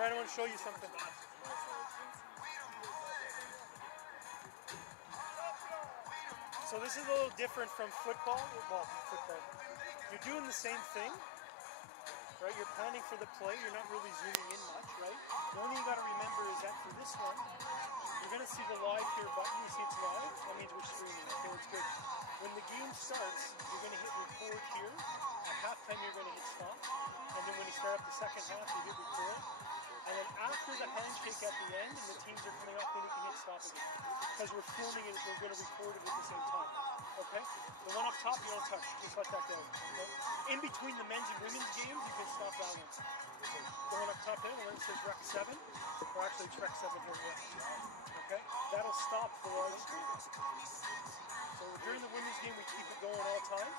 Alright, I want to show you something. So this is a little different from football. Well, football. You're doing the same thing, right? You're planning for the play. You're not really zooming in much, right? The only thing you got to remember is that for this one, you're going to see the live here button. You see it's live. That means we're streaming. Okay, it's good. When the game starts, you're going to hit record here. At halftime, you're going to hit stop. And then when you start up the second half, you hit record. And then after the handshake at the end and the teams are coming up, then you can hit stop again. Because we're filming it, we're going to record it at the same time. Okay? The one up top, you don't touch. Just let that go. Okay? In between the men's and women's games, you can stop that one. The one up top there, the one that says Rec 7, or actually it's Rec 7 here. Yeah. Okay? That'll stop the live stream. So during the women's game, we keep it going all the time.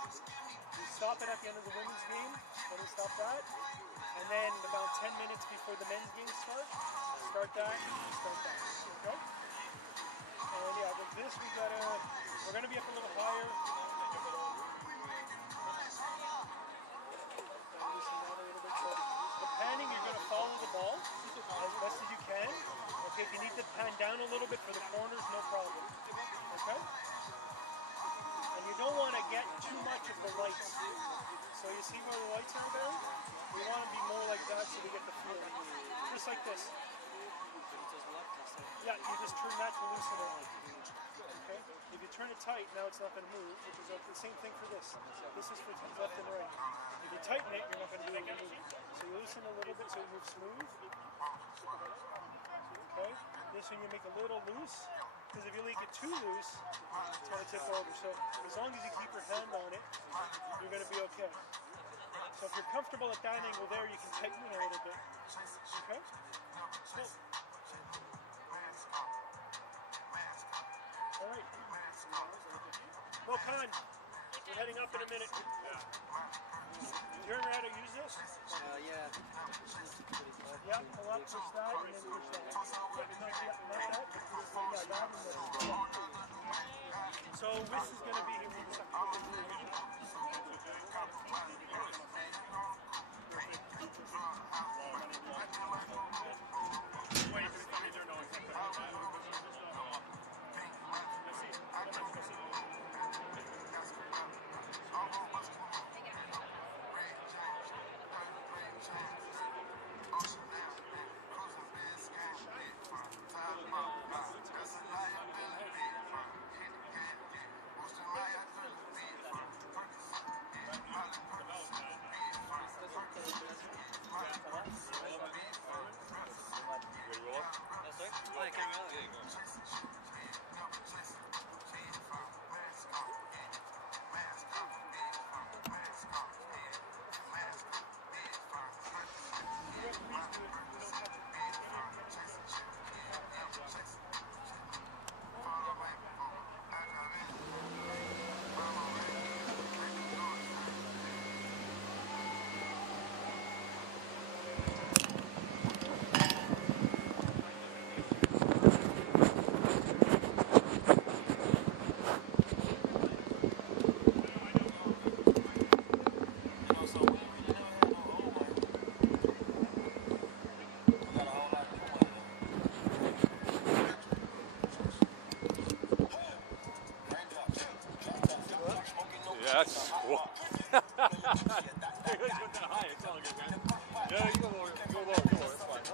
We stop it at the end of the women's game, then we stop that. And then about 10 minutes before the men's game starts, start that, okay? And yeah, with this we're gonna be up a little higher. Loosen that a little bit. So the panning, you're gonna follow the ball as best as you can. Okay, if you need to pan down a little bit for the corners, no problem. Okay? And you don't want to get too much of the lights. So you see where the lights are there? We want to be more like that so we get the feel. Just like this. Yeah, you just turn that to loosen it. Okay? If you turn it tight, now it's not going to move, which is the same thing for this. This is for left and right. If you tighten it, you're not going to be able to move. So you loosen a little bit so it moves smooth. Okay? This one you make a little loose, because if you leave it too loose, it's going to tip over. So as long as you keep your hand on it, you're going to be okay. So if you're comfortable at that angle there, you can tighten it a little bit. Okay? So, all right. Well, Khan, we're heading up in a minute. You learn how to use this? Yeah. Yeah, pull up, push that, and then push that. Not that. So this is going to be here for the second. That's cool. It's high. It's all good, man. Yeah, you go lower. Go lower. It's fine.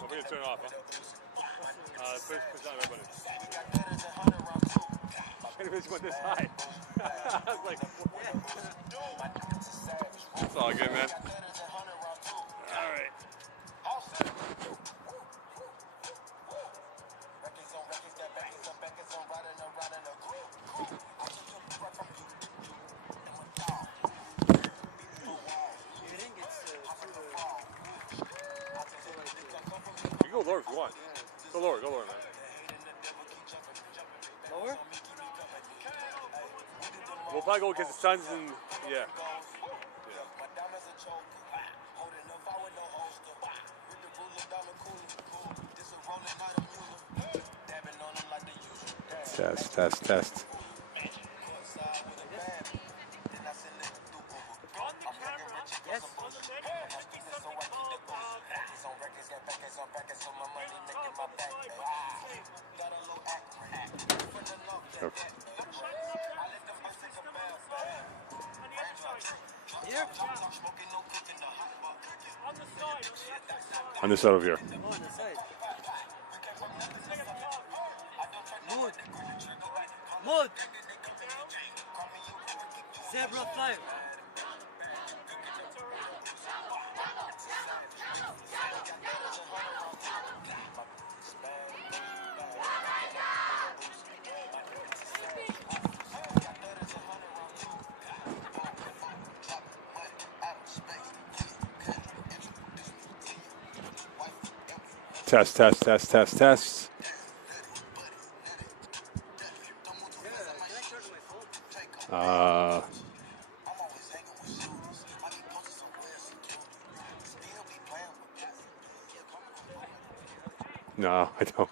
Don't forget to turn it off, huh? Push down everybody. Anyways, went this high. I was like, it's all good, man. All right. You go lower if you want. Go lower, man. Lower? We'll probably go because the sun's in, yeah. Test. On this side over here. Oh, on the side. Mood. Mood. Zebra flyer. Test, test, test, test, test. No, I don't.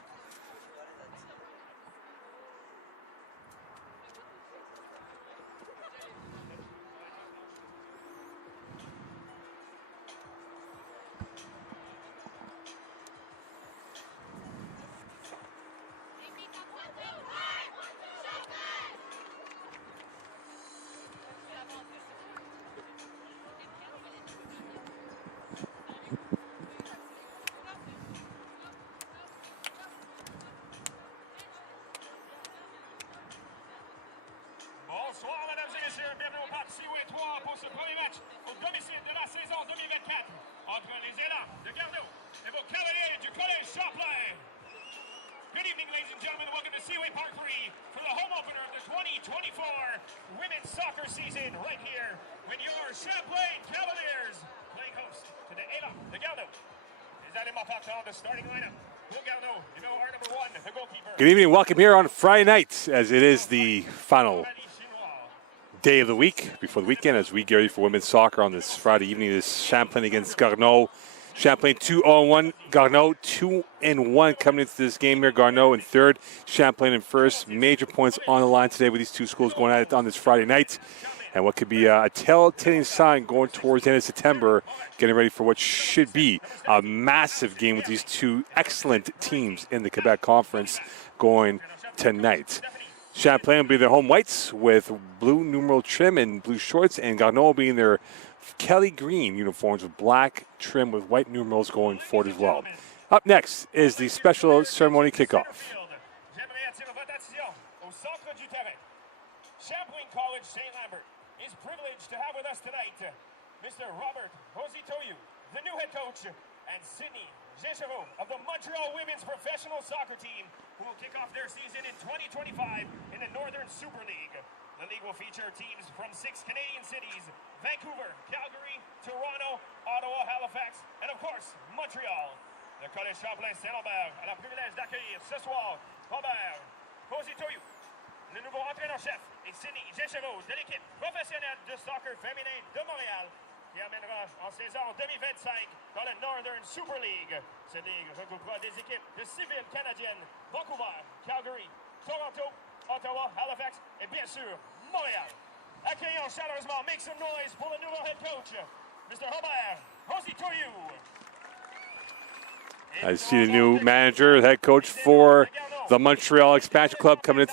Bonsoir, mesdames et messieurs. Bienvenue au Parc Seaway 3 pour ce premier match au domicile de la saison 2024 entre les élans de Garneau et vos cavaliers du Collège Champlain. Good evening, ladies and gentlemen. Welcome to Seaway Park 3 for the home opener of the 2024 women's soccer season right here when your Champlain Cavaliers playing host to the élans de Garneau. Les éléments partants de starting lineup. Garneau, you know, our number 1, the goalkeeper. Good evening, welcome here on Friday night, as it is the final day of the week before the weekend, as we get ready for women's soccer on this Friday evening. This Champlain against Garneau. Champlain 2-0-1, Garneau 2-1 coming into this game here. Garneau in third, Champlain in first. Major points on the line today with these two schools going at it on this Friday night. And what could be a telltale sign going towards the end of September, getting ready for what should be a massive game with these two excellent teams in the Quebec Conference going tonight. Champlain will be their home whites with blue numeral trim and blue shorts, and Garneau will be in their Kelly green uniforms with black trim with white numerals going forward as well. Up next is the special ceremony kickoff. Champlain College St-Lambert is privileged to have with us tonight Mr. Robert Hositoyu, the new head coach, and Sydney Géchereau of the Montreal Women's Professional Soccer Team, who will kick off their season in 2025 in the Northern Super League. The league will feature teams from 6 Canadian cities: Vancouver, Calgary, Toronto, Ottawa, Halifax, and of course, Montreal. Le Collège Champlain St-Lambert a la privilège d'accueillir ce soir Robert Hositoyu, le nouveau entraîneur-chef, et Sydney Géchereau de l'équipe professionnelle de soccer féminin de Montréal, qui amènera en saison 2025 dans la Northern Super League. Cette ligue regroupera des équipes de 6 villes canadiennes: Vancouver, Calgary, Toronto, Ottawa, Halifax et bien sûr Montréal. Accueillons chaleureusement, make some noise pour le nouveau head coach, Mr. Robert Hositoyu. I see the new manager, head coach for the Montreal Expansion Club coming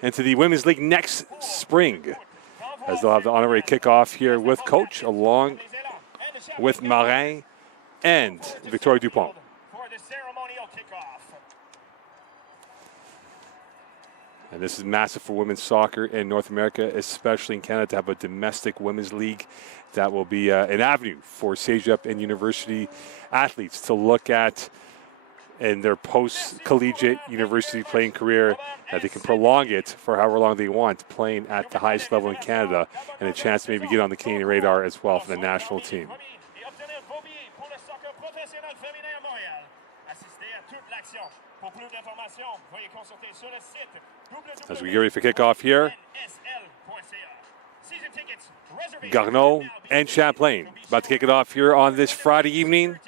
into the Women's League next spring, as they'll have the honorary kickoff here with coach, along with Marin and Victoria Dupont. For the ceremonial kickoff. And this is massive for women's soccer in North America, especially in Canada, to have a domestic women's league. That will be an avenue for CEGEP and university athletes to look at in their post-collegiate university playing career, that they can prolong it for however long they want, playing at the highest level in Canada, and a chance to maybe get on the Canadian radar as well for the national team. As we get ready for kickoff here, Garneau and Champlain about to kick it off here on this Friday evening.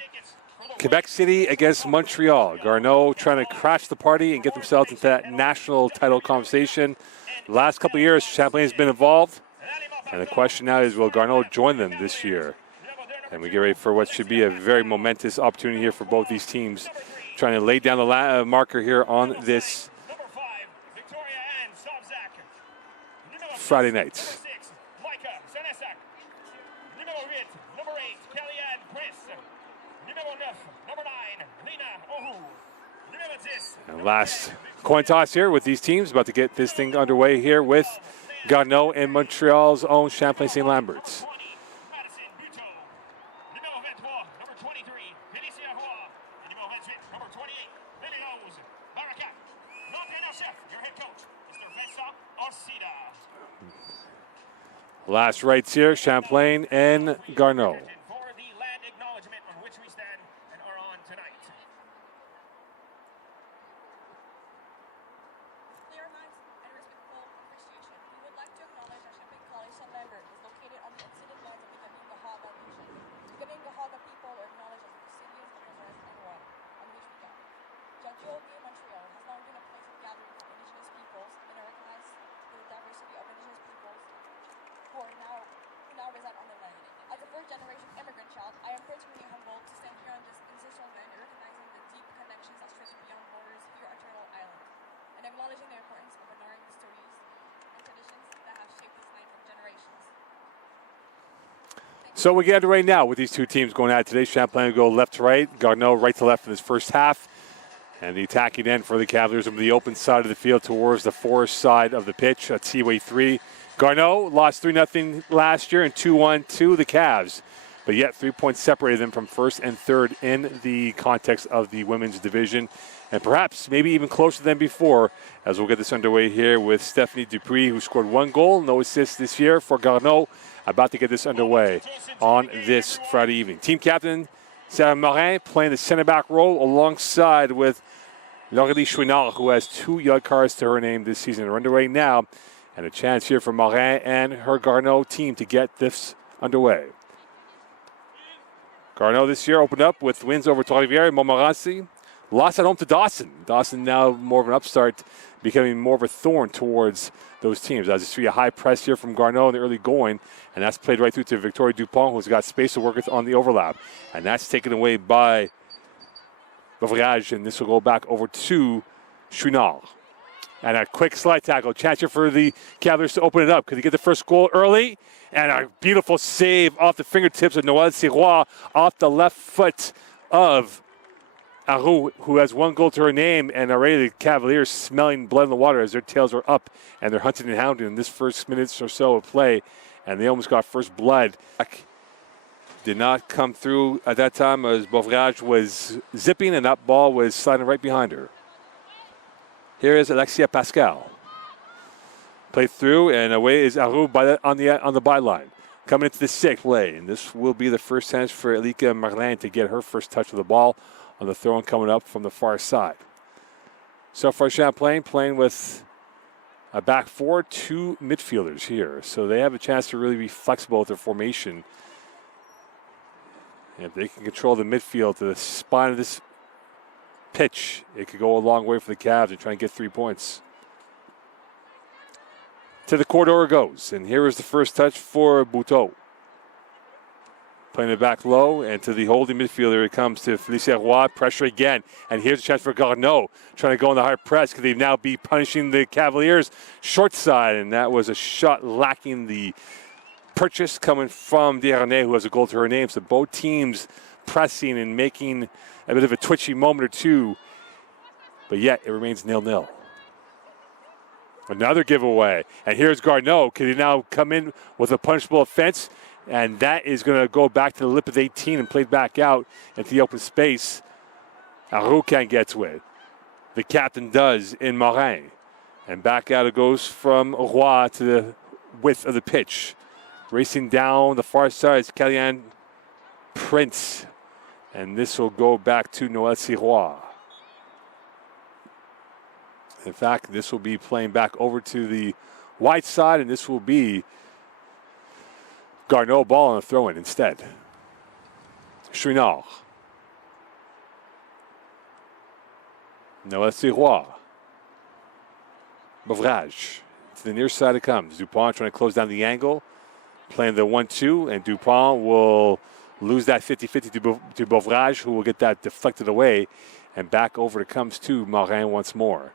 Quebec City against Montreal. Garneau trying to crash the party and get themselves into that national title conversation. The last couple of years, Champlain has been involved. And the question now is, will Garneau join them this year? And we get ready for what should be a very momentous opportunity here for both these teams, trying to lay down the marker here on this Friday night. Numéro 9, number 9, Lina Ohu. Numéro 10. And last coin toss here with these teams. About to get this thing underway here with Garneau and Montreal's own Champlain St-Lambert. 20, Madison Buteau. Numéro 23, number 23, Félicien Roy. Et numéro 28, number 28, Lily Rose. Barakat. L'entraîneur-chef, your head coach, Mr. Vincent Ossida. Last rights here, Champlain and Garneau. For the land acknowledgement on which we stand and are on tonight. Clear minds and respectful appreciation. We would like to acknowledge that Champlain College St-Lambert is located on the unceded lands of the Ganingahaga Nation. The Ganingahaga people are acknowledged as the Brazilians, prisoners, and one on which we gather. Jatiogui in Montreal has long been a place of gathering for Indigenous peoples and are recognized for the diversity of Indigenous peoples who now reside on the land. As a first-generation immigrant child, I am personally humbled to stand here on this ancestral land, recognizing the deep connections that stretch beyond borders here at Turtle Island, and acknowledging the importance of honoring the stories and traditions that have shaped this land for generations. So we get right now with these two teams going at it today. Champlain will go left to right, Garneau right to left in this first half. And the attacking end for the Cavaliers from the open side of the field towards the forest side of the pitch at Seaway 3. Garneau lost 3-0 last year and 2-1 to the Cavs. But yet 3 points separated them from first and third in the context of the women's division. And perhaps maybe even closer than before, as we'll get this underway here with Stephanie Dupuis, who scored 1 goal, no assists this year for Garneau. About to get this underway on this Friday evening. Team captain Sarah Morin playing the center back role alongside with Laurelie Chouinard, who has 2 yellow cards to her name this season. They're underway now, and a chance here for Morin and her Garneau team to get this underway. Garneau this year opened up with wins over Trois-Rivières and Montmorency. Lost at home to Dawson. Dawson now more of an upstart, becoming more of a thorn towards those teams. As you see a high press here from Garneau in the early going, and that's played right through to Victoria Dupont, who's got space to work with on the overlap. And that's taken away by Beauvrage, and this will go back over to Chouinard. And a quick slide tackle. Chance here for the Cavaliers to open it up. Could they get the first goal early? And a beautiful save off the fingertips of Noël Sirois off the left foot of Arou, who has 1 goal to her name. And already the Cavaliers smelling blood in the water as their tails are up and they're hunting and hounding in this first minutes or so of play. And they almost got first blood. Did not come through at that time as Beauvrage was zipping and that ball was sliding right behind her. Here is Alexia Pascal. Played through and away is Arou on the byline. Coming into the 6th play, and this will be the first chance for Elika Marlin to get her first touch of the ball on the throw coming up from the far side. So far Champlain playing with a back 4, 2 midfielders here. So they have a chance to really be flexible with their formation. And if they can control the midfield to the spine of this pitch, it could go a long way for the Cavs and try and get 3 points. To the corridor it goes, and here is the first touch for Buteau. Playing it back low, and to the holding midfielder it comes to Félicien Roy, pressure again, and here's a chance for Garneau, trying to go on the high press. Could they now be punishing the Cavaliers short side, and that was a shot lacking the purchase coming from Desharnais, who has a goal to her name. So both teams pressing and making a bit of a twitchy moment or two, but yet it remains 0-0. Another giveaway, and here's Garneau. Can he now come in with a punishable offense? And that is going to go back to the lip of 18 and played back out into the open space. Arou can't get to it. The captain does in Morin. And back out it goes from Roy to the width of the pitch. Racing down the far side is Kellyanne Prince. And this will go back to Noël Sirois. In fact, this will be playing back over to the wide side, and this will be Garneau ball and a throw-in instead. Chouinard. Noël Sirois. Beauvrage. To the near side it comes. Dupont trying to close down the angle. Playing the 1-2, and Dupont will lose that 50-50 to Beauvrage, who will get that deflected away. And back over it comes to Morin once more.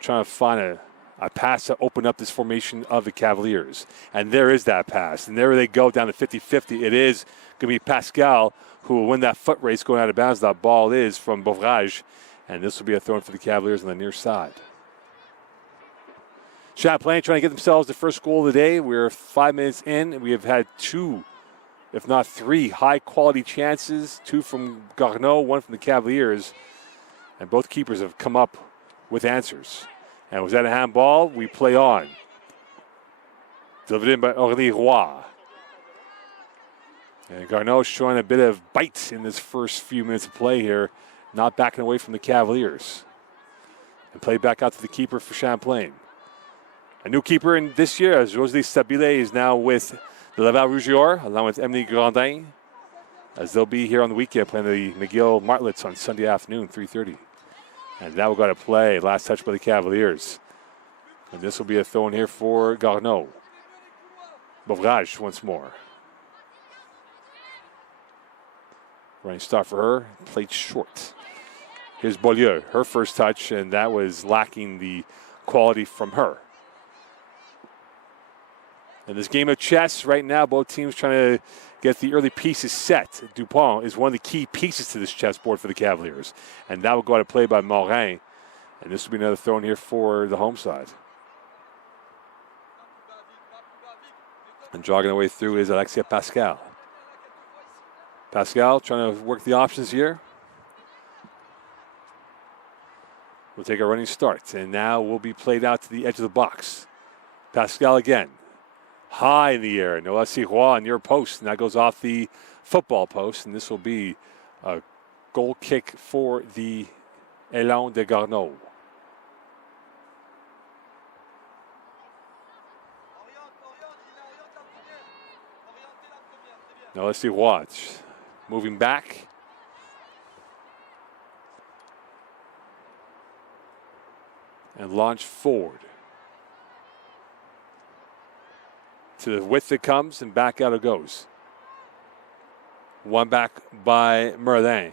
Trying to find a a pass to open up this formation of the Cavaliers. And there is that pass. And there they go down to 50-50. It is going to be Pascal who will win that foot race going out of bounds. That ball is from Beauvrage. And this will be a throw for the Cavaliers on the near side. Champlain trying to get themselves the first goal of the day. We're 5 minutes in. We have had 2, if not 3, high-quality chances. 2 from Garneau, 1 from the Cavaliers. And both keepers have come up with answers. And was that a handball? We play on. Delivered in by Orly Roy. And Garneau showing a bit of bite in this first few minutes of play here. Not backing away from the Cavaliers. And played back out to the keeper for Champlain. A new keeper in this year, as José Stabile is now with the Laval Rougior, along with Emily Grandin, as they'll be here on the weekend playing the McGill Martlets on Sunday afternoon, 3:30. And that will go to play. Last touch by the Cavaliers. And this will be a throw in here for Garneau. Beauvrage once more. Running start for her. Played short. Here's Beaulieu, her first touch, and that was lacking the quality from her. In this game of chess right now, both teams trying to get the early pieces set. Dupont is one of the key pieces to this chessboard for the Cavaliers. And that will go out of play by Morin. And this will be another throw in here for the home side. And jogging their way through is Alexia Pascal. Pascal trying to work the options here. We'll take a running start. And now we'll be played out to the edge of the box. Pascal again. High in the air. Noah Sirois near post. And that goes off the football post. And this will be a goal kick for the Élan de Garneau. Now let's see Watch. Moving back. And launch forward. To the width it comes and back out it goes. One back by Merlin.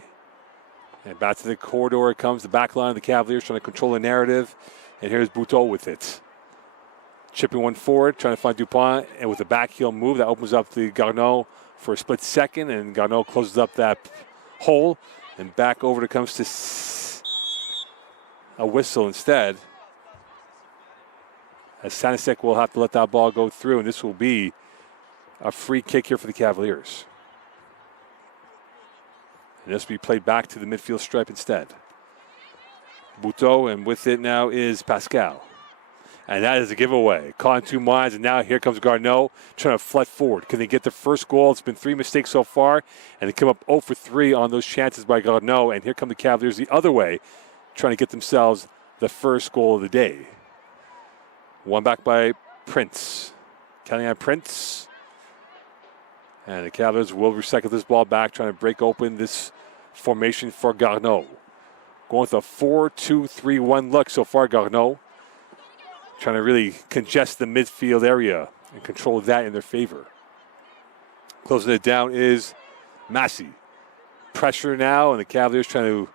And back to the corridor it comes. The back line of the Cavaliers trying to control the narrative. And here's Bouteau with it. Chipping one forward, trying to find Dupont. And with the back heel move, that opens up the Garneau for a split second. And Garneau closes up that hole. And back over it comes to a whistle instead. As Sanisek will have to let that ball go through, and this will be a free kick here for the Cavaliers. And this will be played back to the midfield stripe instead. Bouteau, and with it now is Pascal. And that is a giveaway. Caught in two minds, and now here comes Garneau trying to flood forward. Can they get the first goal? It's been 3 mistakes so far, and they come up 0 for 3 on those chances by Garneau. And here come the Cavaliers the other way, trying to get themselves the first goal of the day. One back by Prince. Kellyanne Prince. And the Cavaliers will recycle this ball back, trying to break open this formation for Garneau. Going with a 4-2-3-1 look so far, Garneau. Trying to really congest the midfield area and control that in their favor. Closing it down is Massey. Pressure now, and the Cavaliers trying to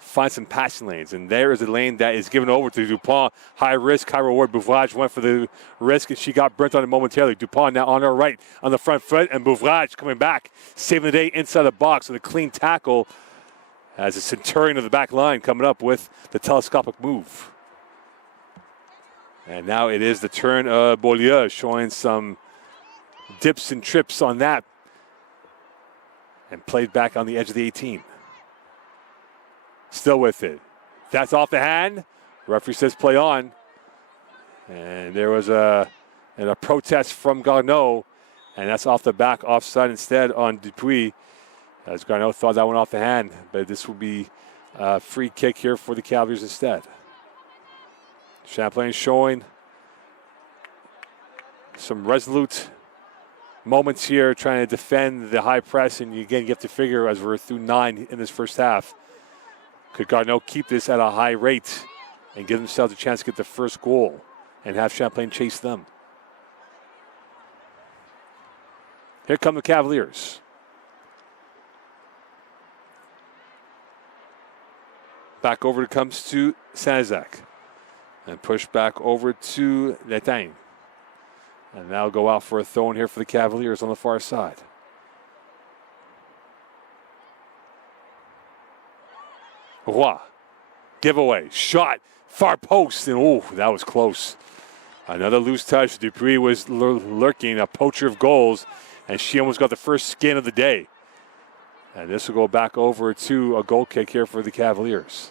find some passing lanes. And there is a lane that is given over to Dupont. High risk, high reward. Beauvrage went for the risk, and she got burnt on it momentarily. Dupont now on her right on the front foot, and Beauvrage coming back, saving the day inside the box with a clean tackle as a centurion of the back line coming up with the telescopic move. And now it is the turn of Beaulieu, showing some dips and trips on that. And played back on the edge of the 18. Still with it. That's off the hand. Referee says play on. And there was a protest from Garneau. And that's off the back, offside instead on Dupuis. As Garneau thought that went off the hand. But this will be a free kick here for the Cavaliers instead. Champlain showing some resolute moments here, trying to defend the high press. And again, you have to figure as we're through 9 in this first half. Could Garneau keep this at a high rate and give themselves a chance to get the first goal and have Champlain chase them? Here come the Cavaliers. Back over it comes to Sanizak. And push back over to Letang. And that'll go out for a throw in here for the Cavaliers on the far side. Roy. Giveaway. Shot. Far post. And oh, that was close. Another loose touch. Dupuis was lurking, a poacher of goals. And she almost got the first skin of the day. And this will go back over to a goal kick here for the Cavaliers.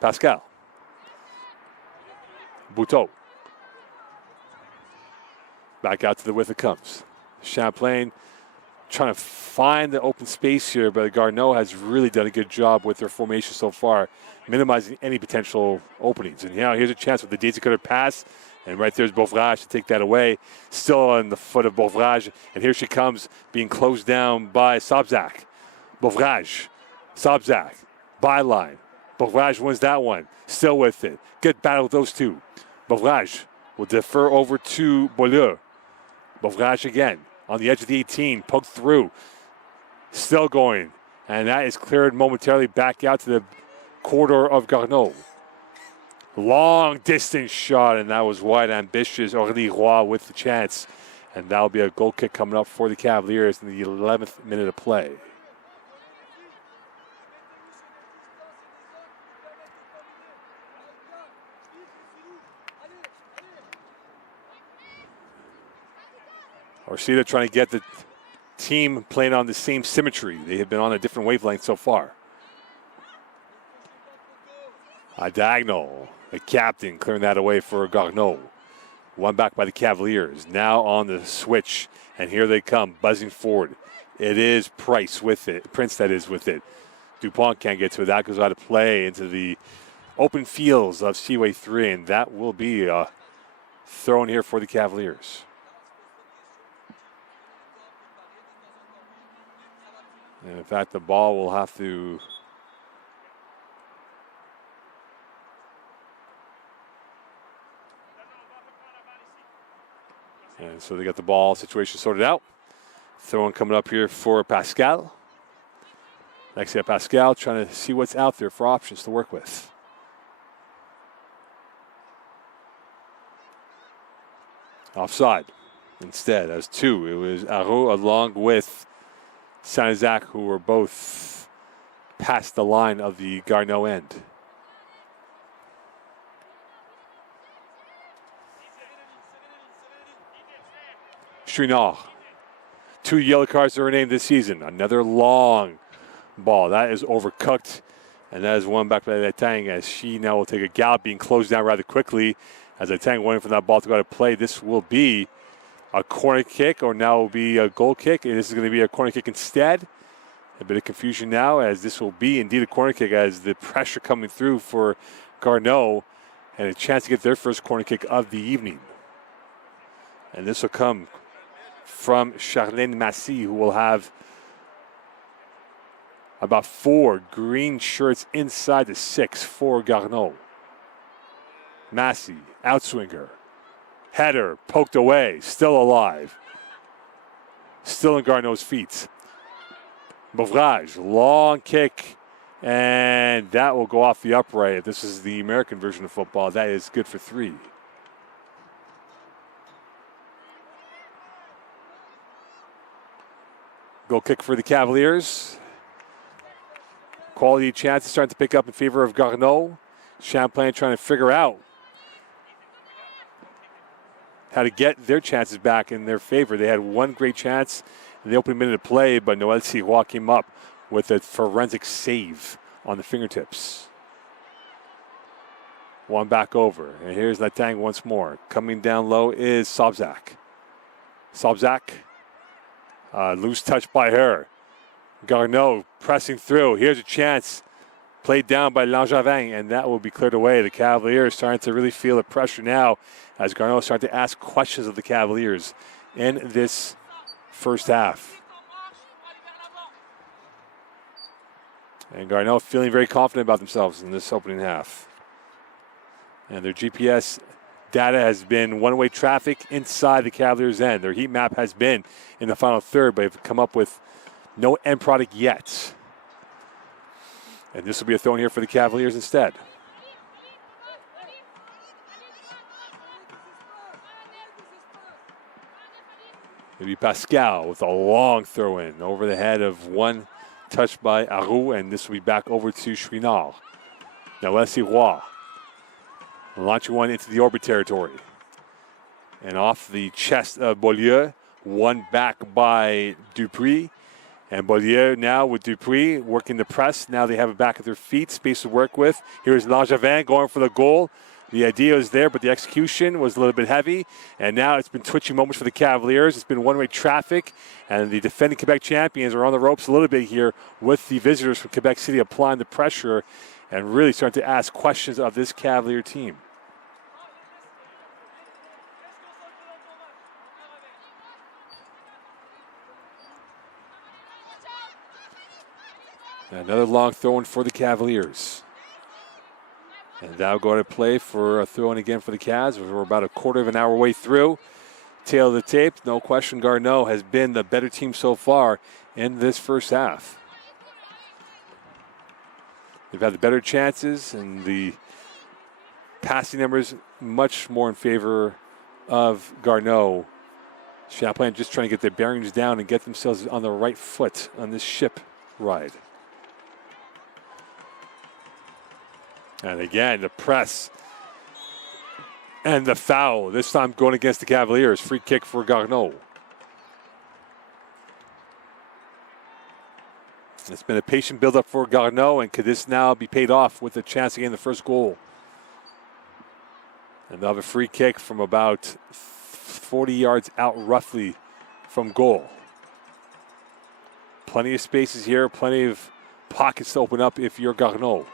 Pascal. Bouteau. Back out to the width it comes. Champlain trying to find the open space here, but Garneau has really done a good job with their formation so far, minimizing any potential openings. And now here's a chance with the Daisy Cutter pass, and right there's Beauvrage to take that away. Still on the foot of Beauvrage, and here she comes, being closed down by Sobzak. Beauvrage, Sobzak, byline. Beauvrage wins that one, still with it. Good battle with those two. Beauvrage will defer over to Beaulieu. Beauvrage again. On the edge of the 18, poked through. Still going. And that is cleared momentarily back out to the corridor of Garneau. Long distance shot, and that was wide, ambitious. Aurélie Roy with the chance. And that'll be a goal kick coming up for the Cavaliers in the 11th minute of play. Orsita trying to get the team playing on the same symmetry. They have been on a different wavelength so far. A diagonal, the captain clearing that away for Garneau. One back by the Cavaliers. Now on the switch, and here they come, buzzing forward. It is Price with it, Prince that is with it. Dupont can't get to it. That goes out of play into the open fields of Seaway 3, and that will be a throw in here for the Cavaliers. And in fact, the ball will have to and so they got the ball situation sorted out. Throw in coming up here for Pascal. Next up, Pascal trying to see what's out there for options to work with. Offside instead, as two. It was Arro along with Saint-Isaac, who were both past the line of the Garneau end. Chouinard. 2 yellow cards that were named this season. Another long ball. That is overcooked. And that is one back by Letang, as she now will take a gallop, being closed down rather quickly. As Letang waiting for that ball to go to play. This will be a corner kick, or now will be a goal kick. And this is going to be a corner kick instead. A bit of confusion now, as this will be indeed a corner kick, as the pressure coming through for Garneau, and a chance to get their first corner kick of the evening. And this will come from Charlene Massy, who will have about 4 green shirts inside the 6 for Garneau. Massy, outswinger. Header, poked away, still alive. Still in Garneau's feet. Beauvrage, long kick, and that will go off the upright. If this is the American version of football, that is good for 3. Goal kick for the Cavaliers. Quality chances starting to pick up in favor of Garneau. Champlain trying to figure out how to get their chances back in their favor. They had one great chance in the opening minute of play, but Noel Sirois came up with a forensic save on the fingertips. One back over, and here's Letang once more. Coming down low is Sobzak. Sobzak, loose touch by her. Garneau pressing through. Here's a chance. Played down by Langevin, and that will be cleared away. The Cavaliers starting to really feel the pressure now, as Garneau is starting to ask questions of the Cavaliers in this first half. And Garneau feeling very confident about themselves in this opening half. And their GPS data has been one-way traffic inside the Cavaliers' end. Their heat map has been in the final third, but they've come up with No end product yet. And this will be a throw in here for the Cavaliers instead. Maybe Pascal with a long throw in over the head of one, touched by Arou, and this will be back over to Chouinard. Now let's see Roy. Launching one into the orbit territory. And off the chest of Beaulieu, one back by Dupuis. And Beaulieu now with Dupuis working the press. Now they have it back at their feet, space to work with. Here's Langevin going for the goal. The idea was there, but the execution was a little bit heavy. And now it's been twitchy moments for the Cavaliers. It's been one-way traffic. And the defending Quebec champions are on the ropes a little bit here with the visitors from Quebec City applying the pressure and really starting to ask questions of this Cavalier team. Another long throw-in for the Cavaliers. And that'll go to play for a throw-in again for the Cavs. We're about a quarter of an hour way through. Tail of the tape, no question Garneau has been the better team so far in this first half. They've had the better chances, and the passing numbers much more in favor of Garneau. Champlain just trying to get their bearings down and get themselves on the right foot on this ship ride. And again, the press and the foul. This time going against the Cavaliers. Free kick for Garneau. It's been a patient build-up for Garneau, and could this now be paid off with a chance to gain the first goal? And they'll have a free kick from about 40 yards out roughly from goal. Plenty of spaces here, plenty of pockets to open up if you're Garneau.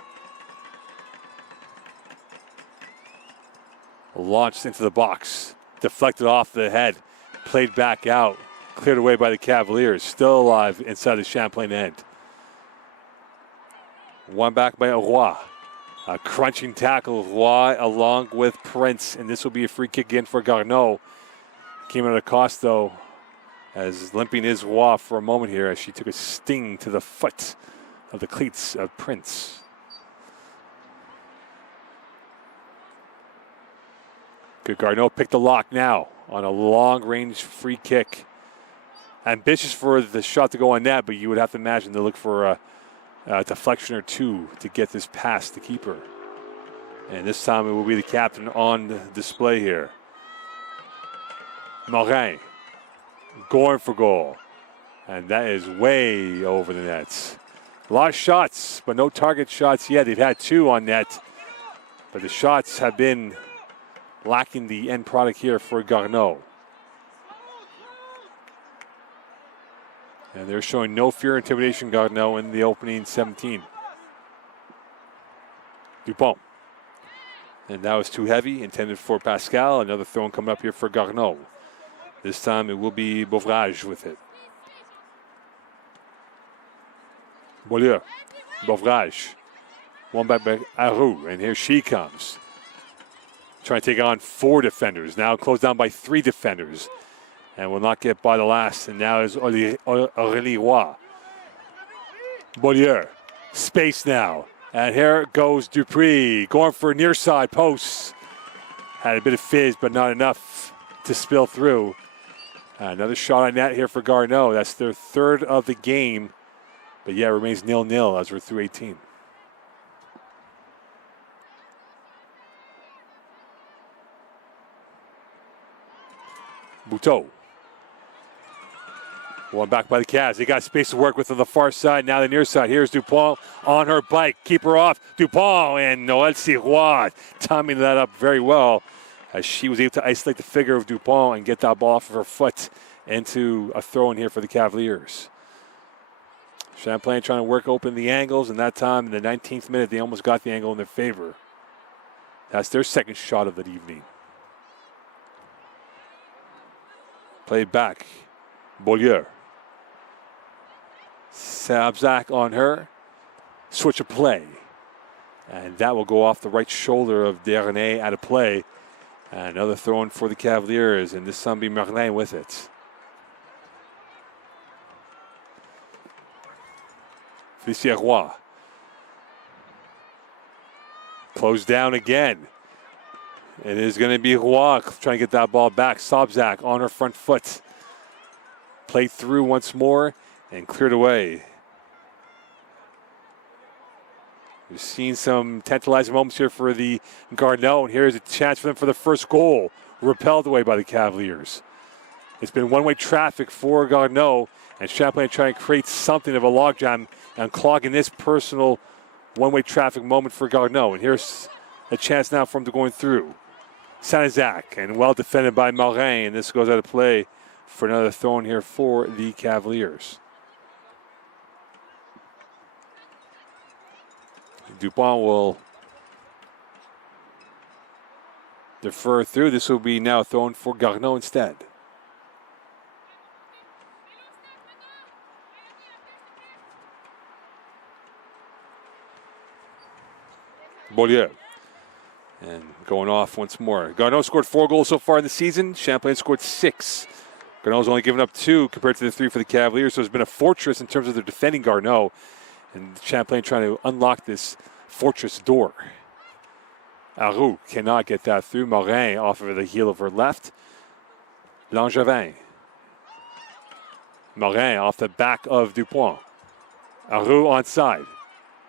Launched into the box, deflected off the head, played back out, cleared away by the Cavaliers, still alive inside the Champlain end. One back by Roy. A crunching tackle, Roy along with Prince, and this will be a free kick again for Garneau. Came at a cost though, as limping is Roy for a moment here as she took a sting to the foot of the cleats of Prince. Good, Garneau picked the lock now on a long-range free kick. Ambitious for the shot to go on net, but you would have to imagine to look for a deflection or two to get this past the keeper. And this time it will be the captain on display here. Morin going for goal. And that is way over the nets. A lot of shots, but no target shots yet. They've had two on net, but the shots have been lacking the end product here for Garneau. And they're showing no fear or intimidation, Garneau, in the opening 17. Dupont. And that was too heavy, intended for Pascal. Another throw coming up here for Garneau. This time it will be Beauvrage with it. Beaulieu. Beauvrage. One back by Arou, and here she comes. Trying to take on four defenders. Now closed down by three defenders. And will not get by the last. And now is Aurélie Roy. Beaulieu. Space now. And here goes Dupuis. Going for near side posts. Had a bit of fizz, but not enough to spill through. Another shot on net here for Garneau. That's their third of the game. But yeah, it remains 0-0 as we're through 18. Bouteau. One back by the Cavs. They got space to work with on the far side. Now the near side. Here's Dupont on her bike. Keep her off. Dupont and Noël Sirois timing that up very well as she was able to isolate the figure of Dupont and get that ball off of her foot into a throw in here for the Cavaliers. Champlain trying to work open the angles, and that time in the 19th minute they almost got the angle in their favor. That's their second shot of the evening. Played back. Beaulieu. Sabzak on her. Switch of play. And that will go off the right shoulder of Dernay out of play. And another throw in for the Cavaliers, and this time be Merlin with it. Félicien Roy. Closed down again. It is going to be Roy trying to get that ball back. Sobzak on her front foot. Played through once more and cleared away. We've seen some tantalizing moments here for the Garneau, and here's a chance for them for the first goal. Repelled away by the Cavaliers. It's been one-way traffic for Garneau, and Champlain trying to create something of a logjam and clogging this personal one-way traffic moment for Garneau. And here's a chance now for him to going through. Saint-Isaac, and well defended by Morin, and this goes out of play for another throw in here for the Cavaliers. Dupont will defer through. This will be now thrown for Garneau instead. Beaulieu. And going off once more. Garneau scored 4 goals so far in the season. Champlain scored 6. Garneau's only given up 2 compared to the 3 for the Cavaliers. So it's been a fortress in terms of their defending Garneau. And Champlain trying to unlock this fortress door. Arroux cannot get that through. Morin off of the heel of her left. Langevin. Morin off the back of Dupont. Arroux onside.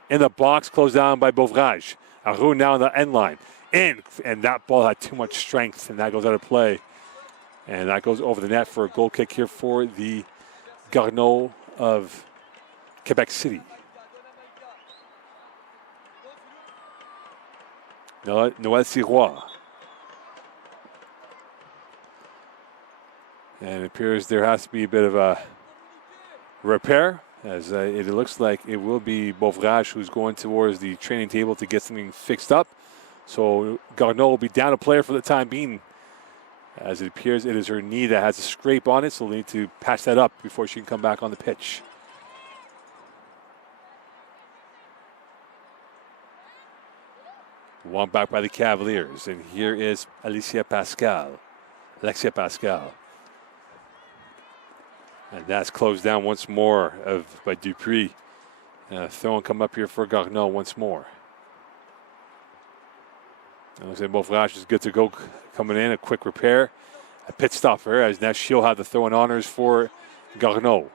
In the box, closed down by Beauvrage. Arroux now on the end line. In, and that ball had too much strength, and that goes out of play. And that goes over the net for a goal kick here for the Garneau of Quebec City. Noël Sirois. And it appears there has to be a bit of a repair, as it looks like it will be Beauvrage who's going towards the training table to get something fixed up. So Garneau will be down a player for the time being, as it appears it is her knee that has a scrape on it, so they'll need to patch that up before she can come back on the pitch. One back by the Cavaliers, and here is Alexia Pascal. And that's closed down once more by Dupuis. Throwing come up here for Garneau once more. And looks like Beauvrage is good to go coming in. A quick repair. A pit stop for her, as now she'll have the throwing honors for Garneau.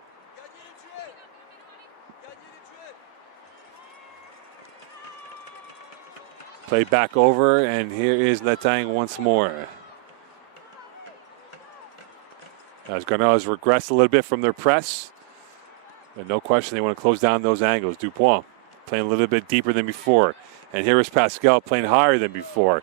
Play back over, and here is Letang once more. As Garneau has regressed a little bit from their press. But no question they want to close down those angles. Dupont playing a little bit deeper than before. And here is Pascal playing higher than before.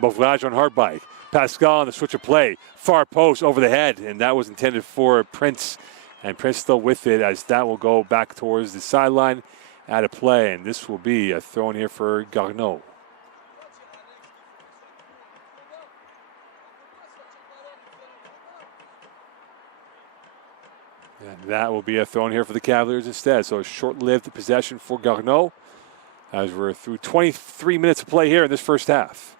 Beauvrage on hard bike. Pascal on the switch of play. Far post over the head. And that was intended for Prince. And Prince still with it, as that will go back towards the sideline out of play. And this will be a throw in here for Garneau. And that will be a throw in here for the Cavaliers instead. So a short-lived possession for Garneau, as we're through 23 minutes of play here in this first half.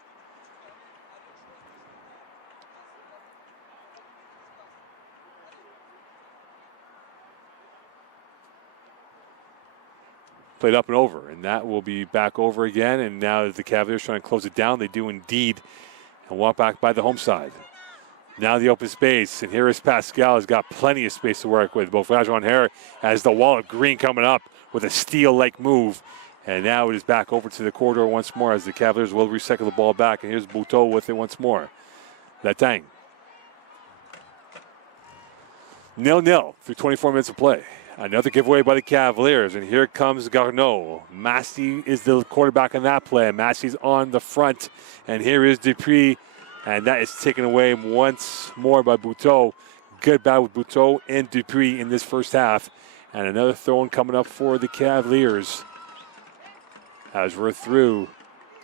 Played up and over, and that will be back over again. And now the Cavaliers trying to close it down. They do indeed, and walk back by the home side. Now the open space, and here is Pascal, has got plenty of space to work with. Beauvrage on her as the wall of green coming up with a steal-like move. And now it is back over to the corridor once more, as the Cavaliers will recycle the ball back. And here's Bouteau with it once more. Letang. 0-0 through 24 minutes of play. Another giveaway by the Cavaliers, and here comes Garneau. Massey is the quarterback on that play. Massey's on the front, and here is Dupuis. And that is taken away once more by Bouteau. Good battle with Bouteau and Dupuis in this first half. And another throw-in coming up for the Cavaliers, as we're through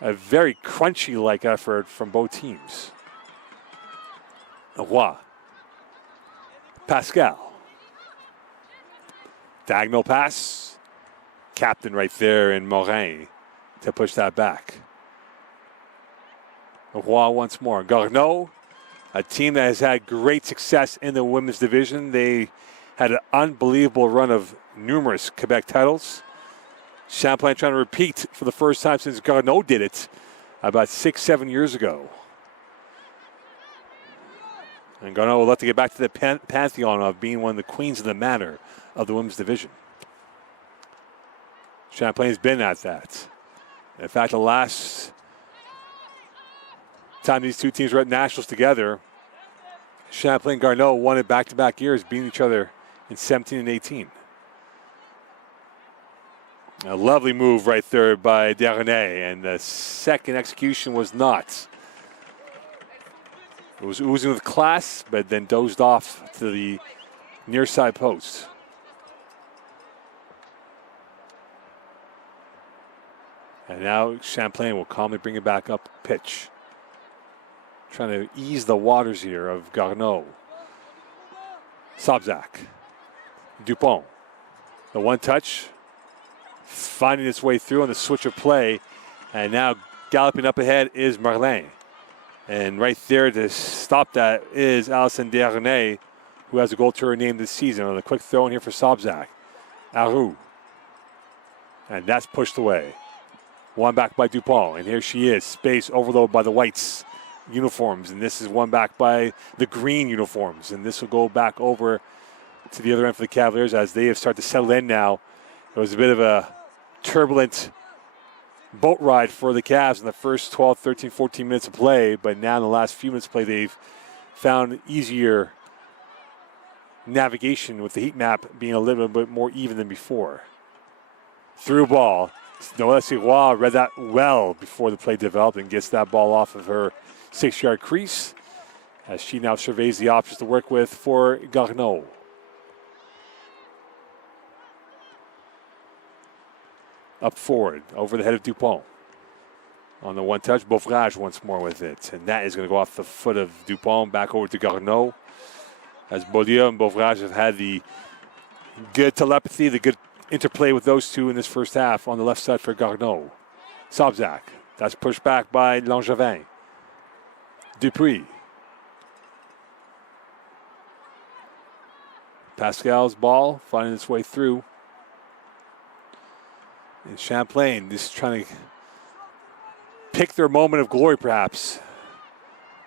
a very crunchy-like effort from both teams. Roy. Pascal. Diagonal pass. Captain right there in Morin to push that back. Roy once more. Garneau, a team that has had great success in the women's division. They had an unbelievable run of numerous Quebec titles. Champlain trying to repeat for the first time since Garneau did it about 6-7 years ago. And Garneau will have to get back to the pantheon of being one of the queens of the manor of the women's division. Champlain's been at that. In fact, the last time these two teams were at nationals together, Champlain and Garneau won it back-to-back years, beating each other in 17 and 18. A lovely move right there by Darnay, and the second execution was not. It was oozing with class, but then dozed off to the near side post. And now Champlain will calmly bring it back up pitch. Trying to ease the waters here of Garneau. Sobzak. Dupont. The one touch. Finding its way through on the switch of play. And now galloping up ahead is Marlin. And right there to stop that is Alison Darnay, who has a goal to her name this season. On a quick throw in here for Sobzak. Aru. And that's pushed away. One back by Dupont. And here she is. Space overloaded by the Whites uniforms. And this is one back by the green uniforms. And this will go back over to the other end for the Cavaliers as they have started to settle in now. It was a bit of a turbulent boat ride for the Cavs in the first 12, 13, 14 minutes of play. But now in the last few minutes of play, they've found easier navigation with the heat map being a little bit more even than before. Through ball. Noelle Sirois read that well before the play developed and gets that ball off of her 6-yard crease as she now surveys the options to work with for Garneau. Up forward, over the head of Dupont. On the one touch, Beauvrage once more with it. And that is going to go off the foot of Dupont, back over to Garneau. As Beaulieu and Beauvrage have had the good telepathy, the good interplay with those two in this first half on the left side for Garneau. Sobzak, that's pushed back by Langevin. Dupuis. Pascal's ball finding its way through. And Champlain just trying to pick their moment of glory, perhaps.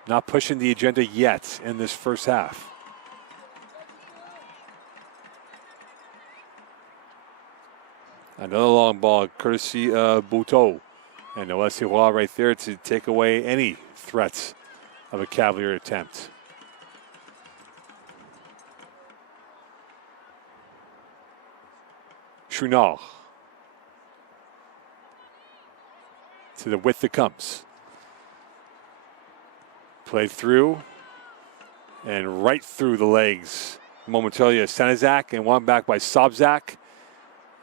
Not pushing the agenda yet in this first half. Another long ball, courtesy of Bouteau. And Noelle Sirois right there to take away any threats of a Cavalier attempt. Chouinard. To the width that comes. Played through. And right through the legs. Momentarily of Sanizak, and one back by Sobzak.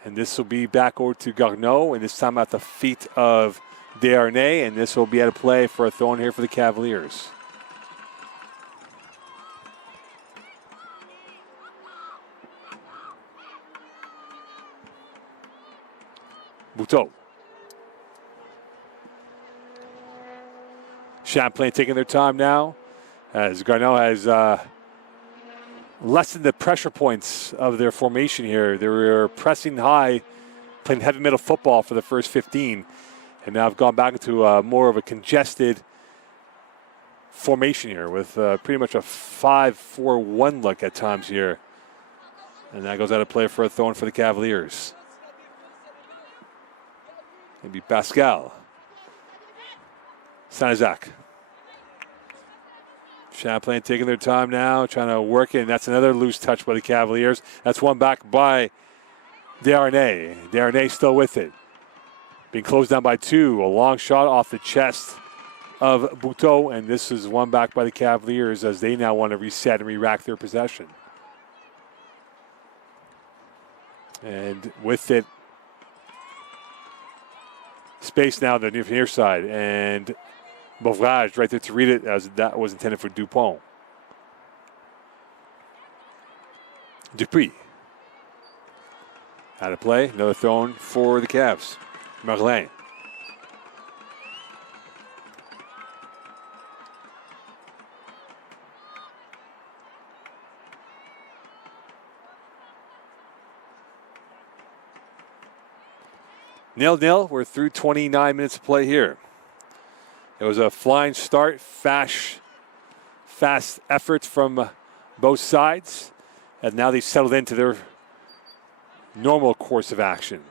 And this will be back over to Garneau, and this time at the feet of Desharnais, and this will be at a play for a throw in here for the Cavaliers. Bouteau. Champlain taking their time now, as Garneau has lessened the pressure points of their formation here. They were pressing high, playing heavy metal football for the first 15, and now have gone back into more of a congested formation here with pretty much a 5-4-1 look at times here. And that goes out of play for a throw-in for the Cavaliers. Maybe Pascal. Sanizak. Champlain taking their time now, trying to work it, and that's another loose touch by the Cavaliers. That's one back by Desharnais. Desharnais still with it. Being closed down by two. A long shot off the chest of Bouteau, and this is one back by the Cavaliers as they now want to reset and re-rack their possession. And with it, space now on the near side, and Beauvrage right there to read it as that was intended for Dupont. Dupuis. Out of play. Another throw for the Cavs. Marlin. 0-0. We're through 29 minutes of play here. It was a flying start, fast effort from both sides, and now they've settled into their normal course of action.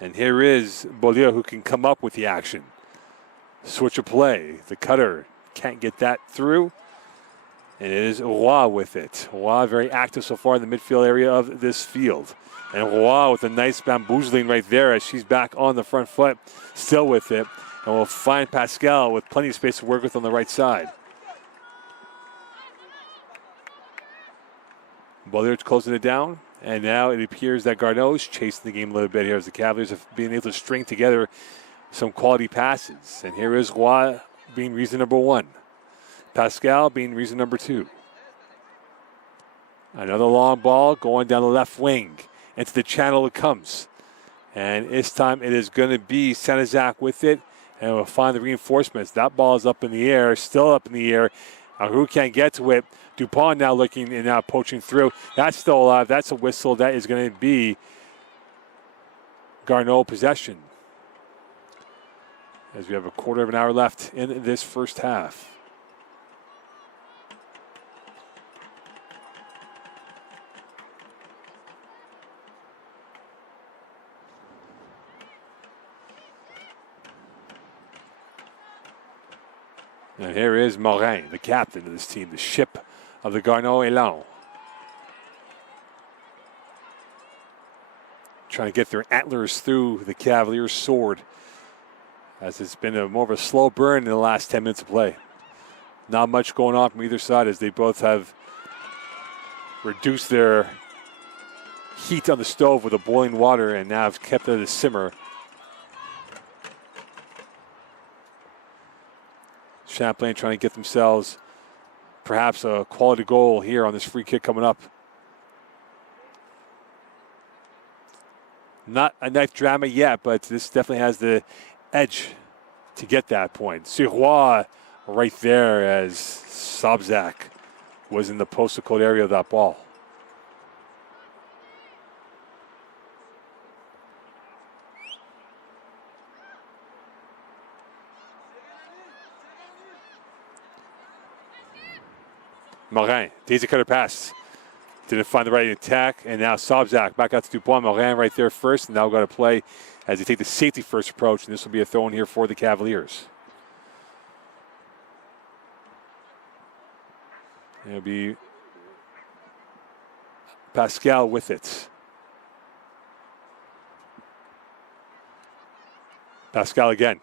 And here is Beaulieu who can come up with the action. Switch of play. The cutter can't get that through. And it is Roy with it. Roy very active so far in the midfield area of this field. And Roy with a nice bamboozling right there as she's back on the front foot, still with it. And we'll find Pascal with plenty of space to work with on the right side. Beaulieu's closing it down. And now it appears that Garneau's chasing the game a little bit here as the Cavaliers have been able to string together some quality passes. And here is Roy being reason number one. Pascal being reason number two. Another long ball going down the left wing. Into the channel it comes. And this time it is going to be Saint-Lambert with it. And we'll find the reinforcements. That ball is up in the air, still up in the air. Who can't get to it? Dupont now looking and now poaching through. That's still alive. That's a whistle. That is going to be Garneau possession. As we have a quarter of an hour left in this first half. And here is Morin, the captain of this team, the ship of the Garneau Elan. Trying to get their antlers through the Cavaliers' sword, as it's been more of a slow burn in the last 10 minutes of play. Not much going on from either side as they both have reduced their heat on the stove with the boiling water and now have kept it at a simmer. Champlain trying to get themselves perhaps a quality goal here on this free kick coming up. Not a knife drama yet, but this definitely has the edge to get that point. Sirois right there as Sobzak was in the postal code area of that ball. Morin, daisy cutter pass. Didn't find the right attack, and now Sobzak back out to Dupont. Morin right there first, and now we've got to play as they take the safety first approach, and this will be a throw in here for the Cavaliers. It'll be Pascal with it. Pascal again.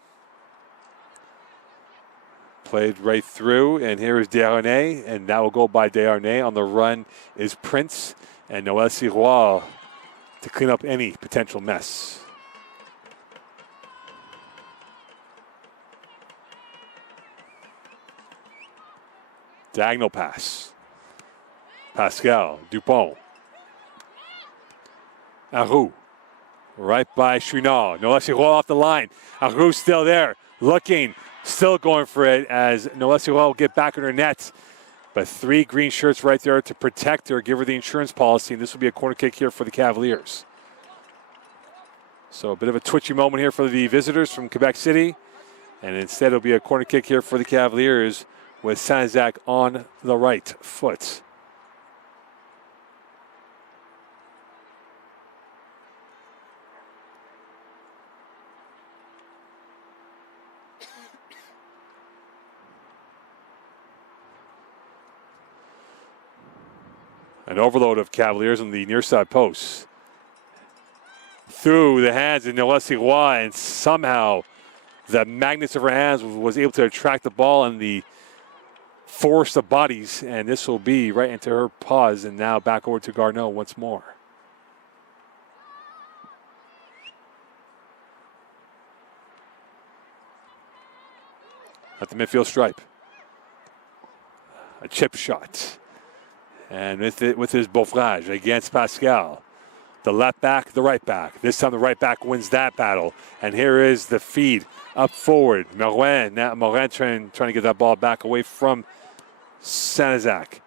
Played right through, and here is Desharnais, and that will go by Desharnais. On the run is Prince, and Noel Sirois to clean up any potential mess. Diagonal pass. Pascal, Dupont. Arroux, right by Chouinard. Noel Sirois off the line. Arroux still there, looking. Still going for it as Noel Sirois will get back in her net. But 3 green shirts right there to protect her, give her the insurance policy. And this will be a corner kick here for the Cavaliers. So a bit of a twitchy moment here for the visitors from Quebec City. And instead it'll be a corner kick here for the Cavaliers with Saint-Lambert on the right foot. An overload of Cavaliers on the near side post. Through the hands of Noel Sirois, and somehow the magnets of her hands was able to attract the ball and the force of bodies, and this will be right into her paws, and now back over to Garneau once more. At the midfield stripe. A chip shot. And with his Beaufrage against Pascal. The left back, the right back. This time the right back wins that battle. And here is the feed up forward. Morin trying to get that ball back away from Saint-Lambert.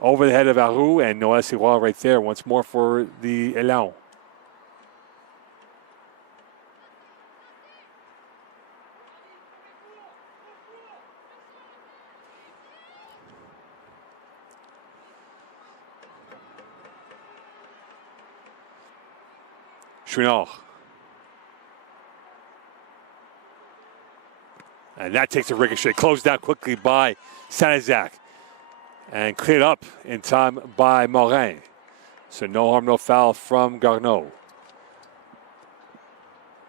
Over the head of Arroux, and Noel Sirois right there once more for the Elan. Chouinard. And that takes a ricochet. Closed down quickly by Saint-Lambert. And cleared up in time by Morin. So no harm, no foul from Garneau.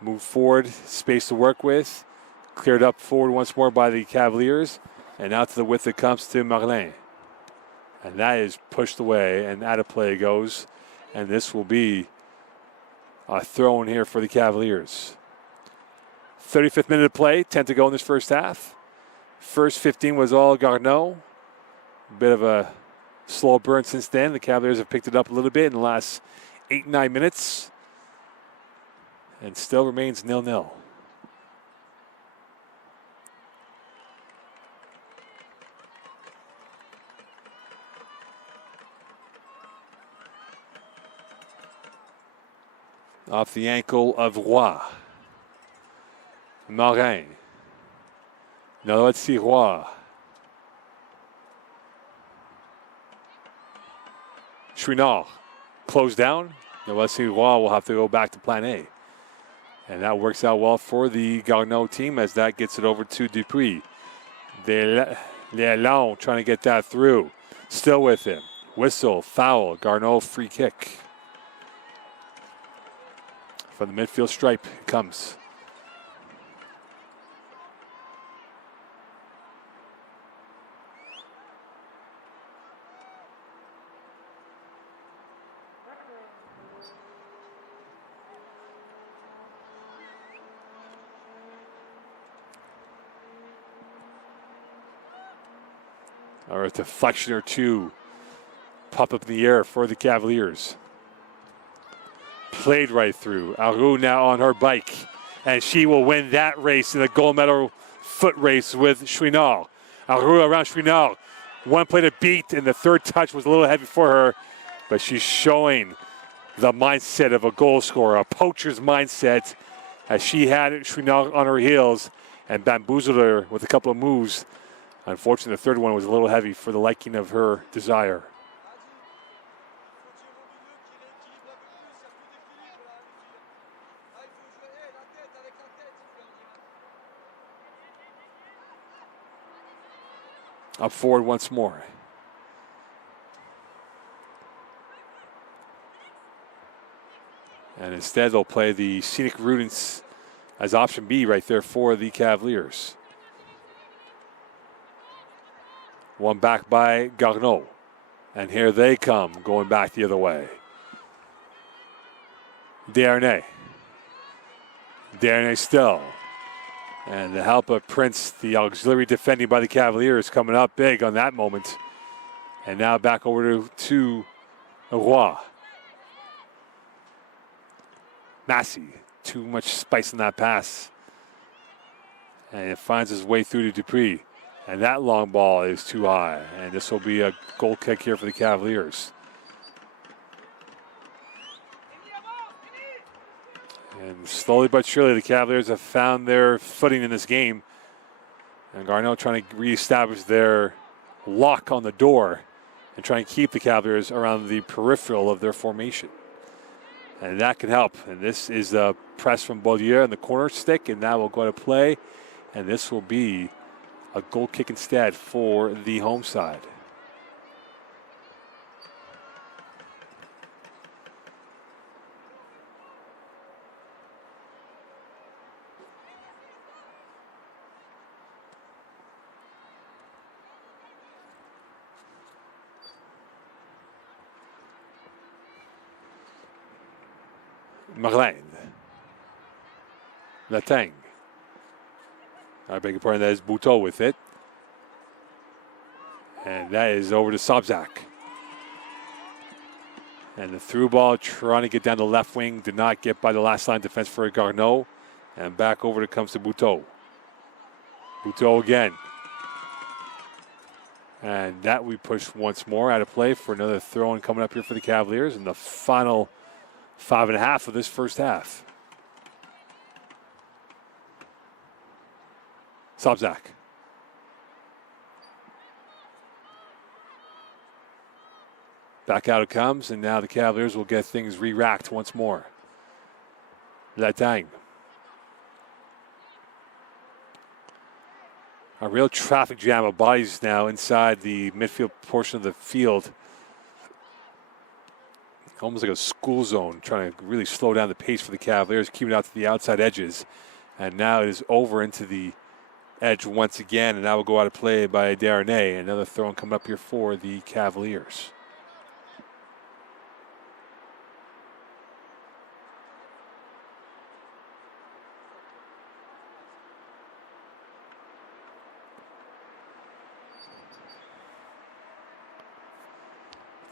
Move forward, space to work with. Cleared up forward once more by the Cavaliers. And out to the width it comes to Marlin. And that is pushed away and out of play it goes. And this will be a throw in here for the Cavaliers. 35th minute of play, 10 to go in this first half. First 15 was all Garneau. Bit of a slow burn since then. The Cavaliers have picked it up a little bit in the last 8-9 minutes. And still remains 0-0. Off the ankle of Roy. Morin. Now let's see Roy. Chouinard. Closed down. Now let's see Roy will have to go back to plan A. And that works out well for the Garneau team as that gets it over to Dupuis. L'Élan trying to get that through. Still with him. Whistle, foul, Garneau free kick. From the midfield stripe it comes. Or a deflection or two pop up in the air for the Cavaliers. Played right through. Aru now on her bike. And she will win that race in the gold medal foot race with Chouinard. Aru around Chouinard. One play to beat, and the third touch was a little heavy for her. But she's showing the mindset of a goal scorer, a poacher's mindset, as she had Chouinard on her heels and bamboozled her with a couple of moves. Unfortunately, the third one was a little heavy for the liking of her desire. Up forward once more. And instead, they'll play the scenic route as option B right there for the Cavaliers. One back by Garneau. And here they come, going back the other way. Desharnais. Desharnais still. And the help of Prince, the auxiliary defending by the Cavaliers, coming up big on that moment. And now back over to Roy. Massey, too much spice in that pass. And it finds its way through to Dupuis. And that long ball is too high. And this will be a goal kick here for the Cavaliers. And slowly but surely, the Cavaliers have found their footing in this game. And Garneau trying to reestablish their lock on the door and try and keep the Cavaliers around the peripheral of their formation. And that can help. And this is a press from Beaulieu in the corner stick, and that will go to play. And this will be a goal kick instead for the home side. Marlin. Latang. I beg your pardon, that is Bouteau with it. And that is over to Sobzak. And the through ball trying to get down the left wing. Did not get by the last line defense for Garneau. And back over it comes to Bouteau. Bouteau again. And that we push once more out of play for another throw-in coming up here for the Cavaliers in the final 5.5 of this first half. Sobzak. Back out it comes, and now the Cavaliers will get things re-racked once more. Latang. A real traffic jam of bodies now inside the midfield portion of the field. Almost like a school zone, trying to really slow down the pace for the Cavaliers, keeping out to the outside edges. And now it is over into the edge once again, and that will go out of play by Darnay. Another throw coming up here for the Cavaliers.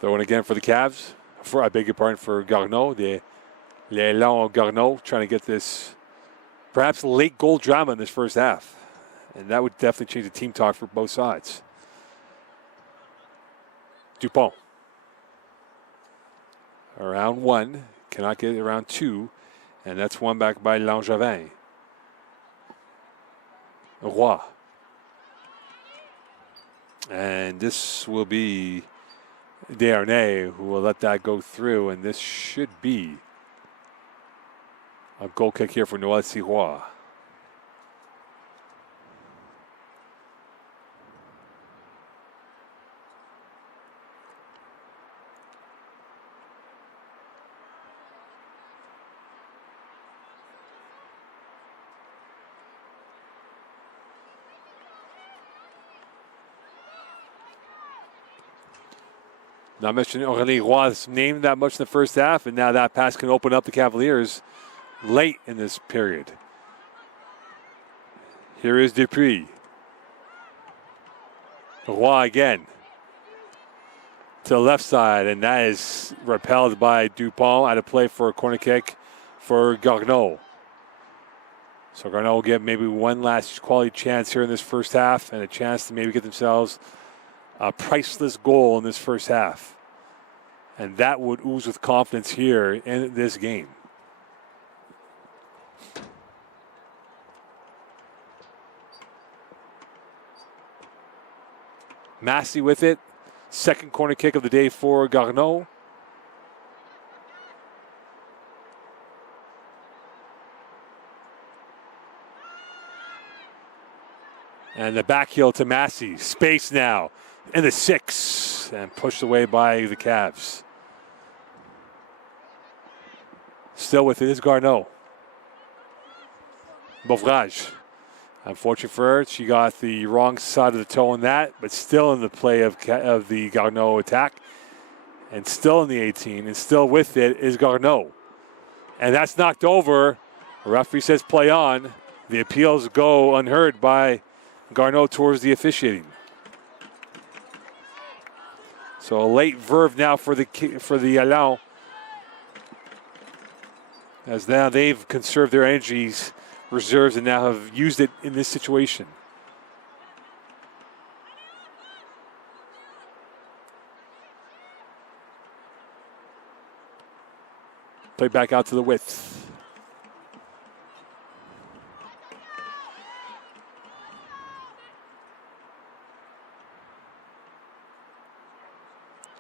Throwing again for the Cavs. I beg your pardon, for Garneau. Les Lions Garneau trying to get this perhaps late goal drama in this first half. And that would definitely change the team talk for both sides. Dupont. Around one. Cannot get it around two. And that's one back by Langevin. Roy. And this will be Darnay who will let that go through, and this should be a goal kick here for Noël Sirois. Not mentioning Aurélie Roy's name that much in the first half, and now that pass can open up the Cavaliers late in this period. Here is Dupuis. Roy again to the left side, and that is repelled by Dupont. Out of play for a corner kick for Garneau. So Garneau will get maybe one last quality chance here in this first half, and a chance to maybe get themselves a priceless goal in this first half. And that would ooze with confidence here in this game. Massey with it. Second corner kick of the day for Garneau. And the back heel to Massey. Space now. In the 6. And pushed away by the Cavs. Still with it is Garneau. Beauvrage. Unfortunate for her, she got the wrong side of the toe in that, but still in the play of the Garneau attack. And still in the 18, and still with it is Garneau. And that's knocked over. The referee says play on. The appeals go unheard by Garneau towards the officiating. So a late verve now for the Alain. As now they've conserved their energies, reserves, and now have used it in this situation. Play back out to the width.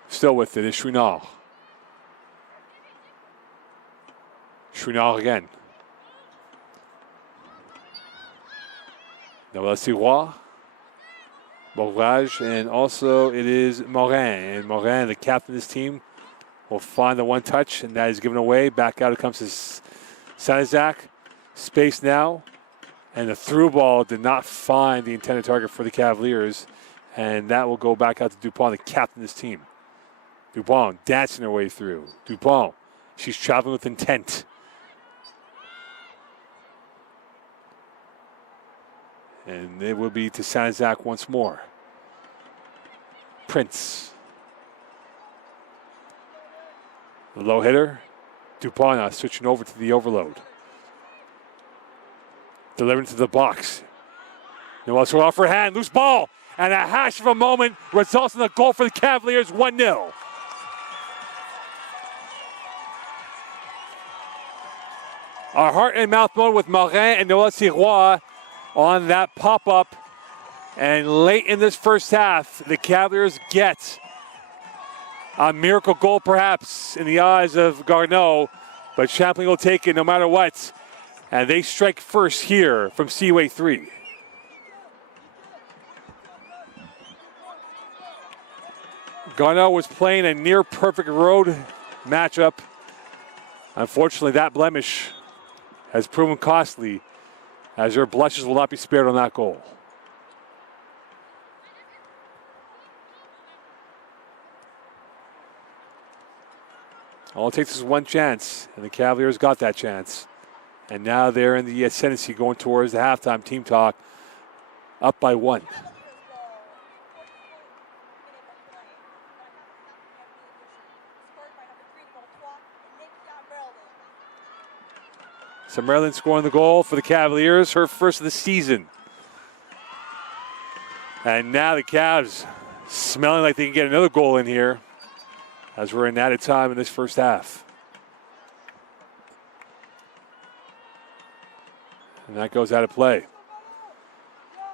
Still with it is Chouinard. Chouinard again. Noël Sirois. Beauvrage, and also it is Morin. And Morin, the captain of this team, will find the one touch, and that is given away. Back out it comes to Sanizak. Space now. And the through ball did not find the intended target for the Cavaliers. And that will go back out to Dupont, the captain of this team. Dupont dancing her way through. Dupont, she's traveling with intent. And it will be to Sanizak once more. Prince. The low hitter. Dupont now switching over to the overload. Delivering to the box. Noël Sirois off her hand. Loose ball. And a hash of a moment results in a goal for the Cavaliers, 1-0. Our heart and mouth moment with Morin and Noël Sirois on that pop-up. And late in this first half, the Cavaliers get a miracle goal perhaps in the eyes of Garneau. But Champlain will take it no matter what. And they strike first here from Seaway 3. Garneau was playing a near perfect road matchup. Unfortunately, that blemish has proven costly, as their blushes will not be spared on that goal. All it takes is one chance, and the Cavaliers got that chance. And now they're in the ascendancy going towards the halftime team talk, up by 1. So Marilyn scoring the goal for the Cavaliers, her first of the season. And now the Cavs smelling like they can get another goal in here as we're in added time in this first half. And that goes out of play.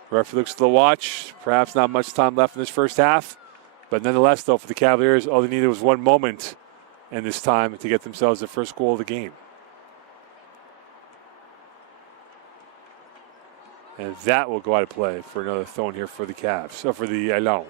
Referee looks to the watch. Perhaps not much time left in this first half. But nonetheless, though, for the Cavaliers, all they needed was one moment in this time to get themselves the first goal of the game. And that will go out of play for another throw-in here for the Cavs, so for the Elan.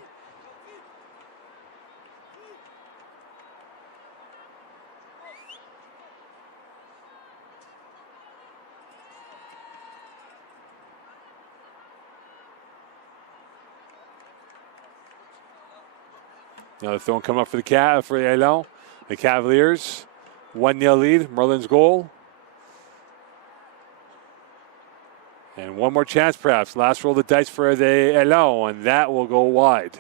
Another throw coming up for the Elan. The Cavaliers, 1-0 lead, Merlin's goal. And one more chance perhaps. Last roll of the dice for the Elan, and that will go wide.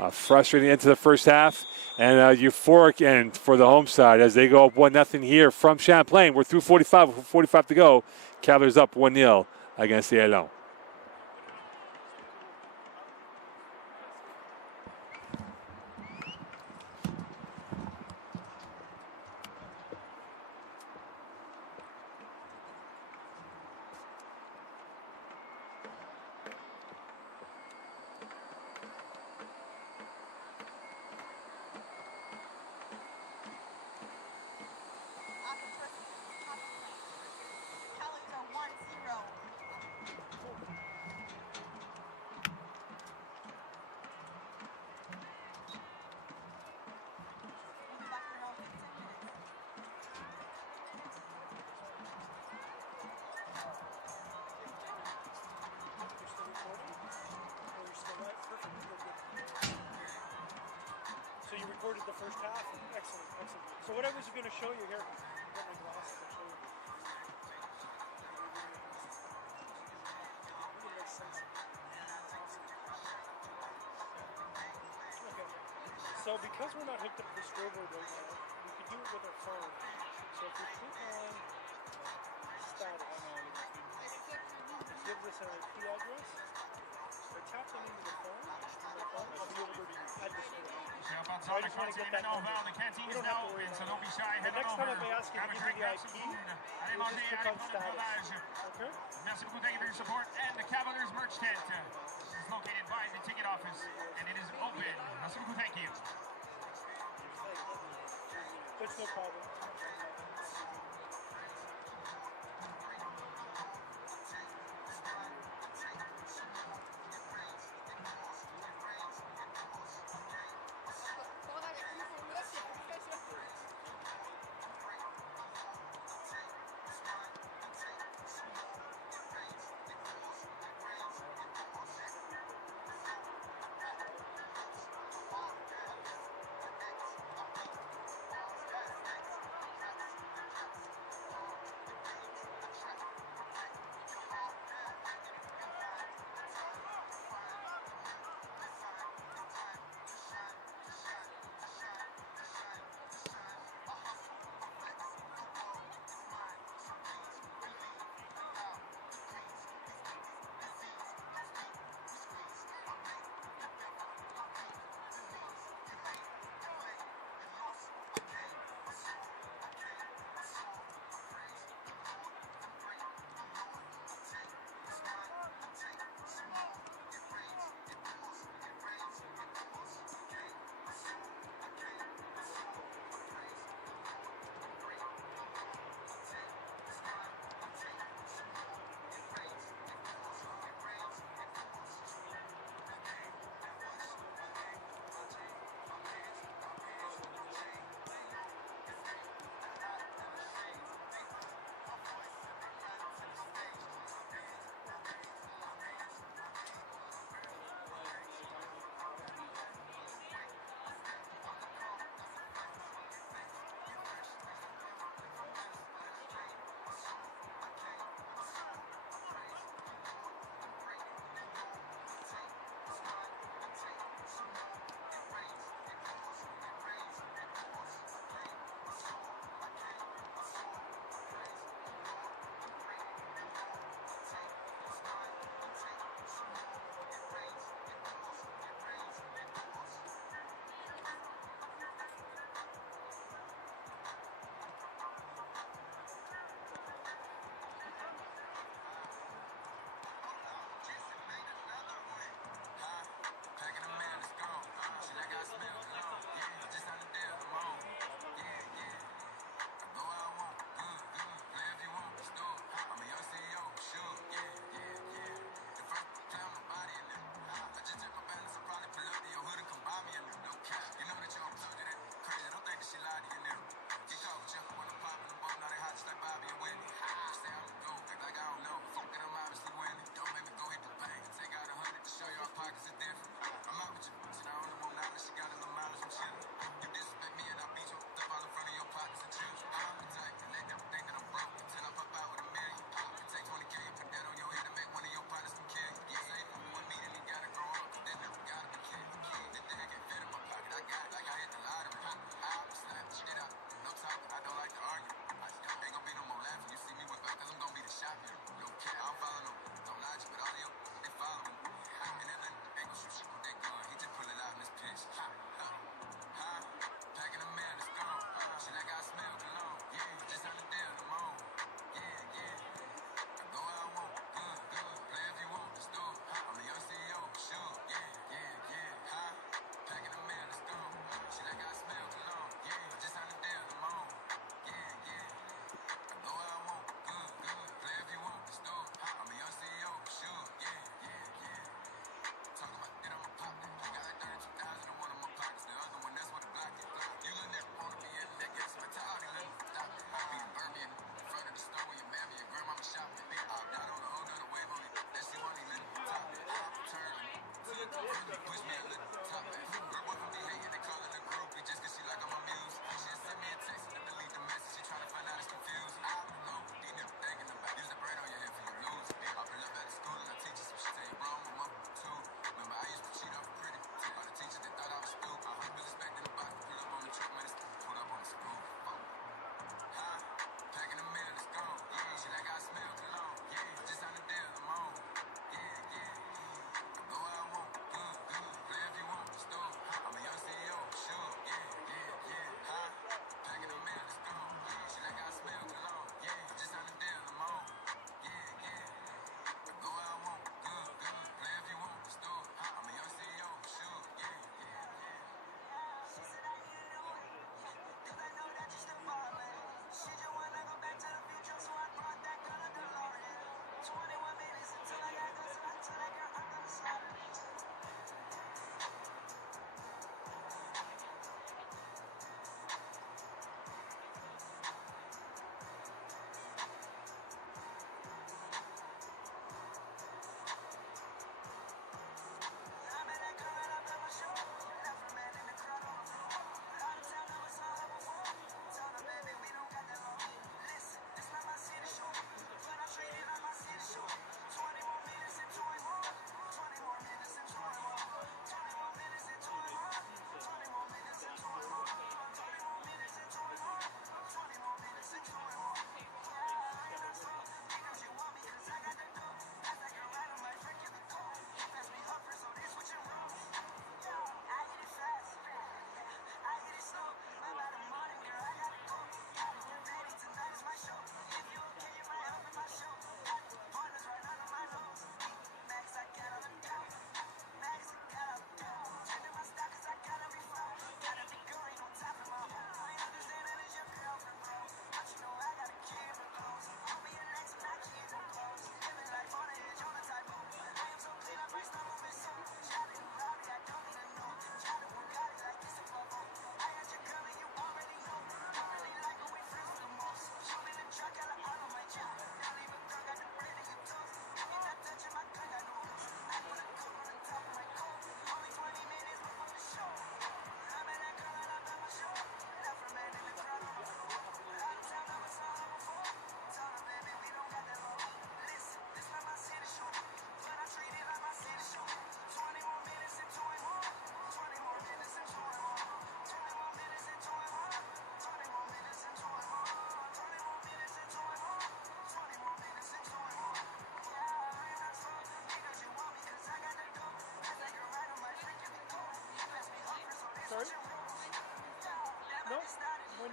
A frustrating end to the first half, and a euphoric end for the home side as they go up 1-0 here from Champlain. We're through 45 to go. Cavaliers up 1-0 against the Elan. The first half. Excellent, excellent. So what I was going to show you here, I've got my glasses, I'll show you. Okay. So because we're not hooked up to the scoreboard right now, we could do it with our phone. So if we click on status, it gives us an IP address. So tap them into the phone, I'll be able to add the scoreboard. I just want to get that number. You don't have to worry about it. The next time if I ask you to give me the IP, you just click on status. Okay? Merci beaucoup for your support. And the Cavaliers merch tent is located by the ticket office, and it is open. Merci beaucoup, thank you. That's no problem.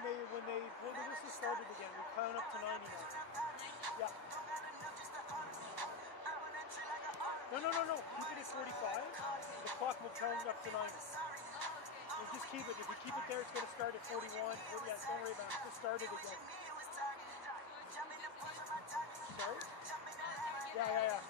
when the whistle started again, we count up to 90 now. Yeah. No. Keep it at 45. The clock will count up to 90. And just keep it. If you keep it there, it's going to start at 41. Yeah, don't worry about it. Just start it again. Sorry? Yeah.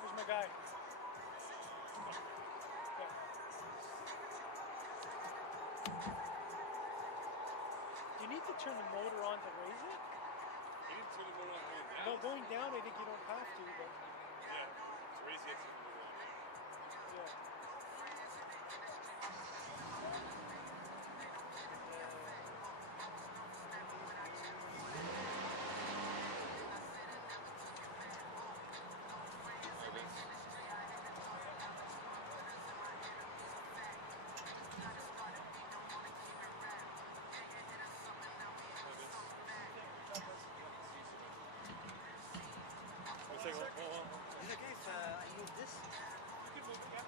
Where's my guy? Do you need to turn the motor on to raise it? You didn't turn the motor on going down. No, going down, I think you don't have to, but Yeah, to raise it. yeah. Is it okay if I move this? You can move it, yeah.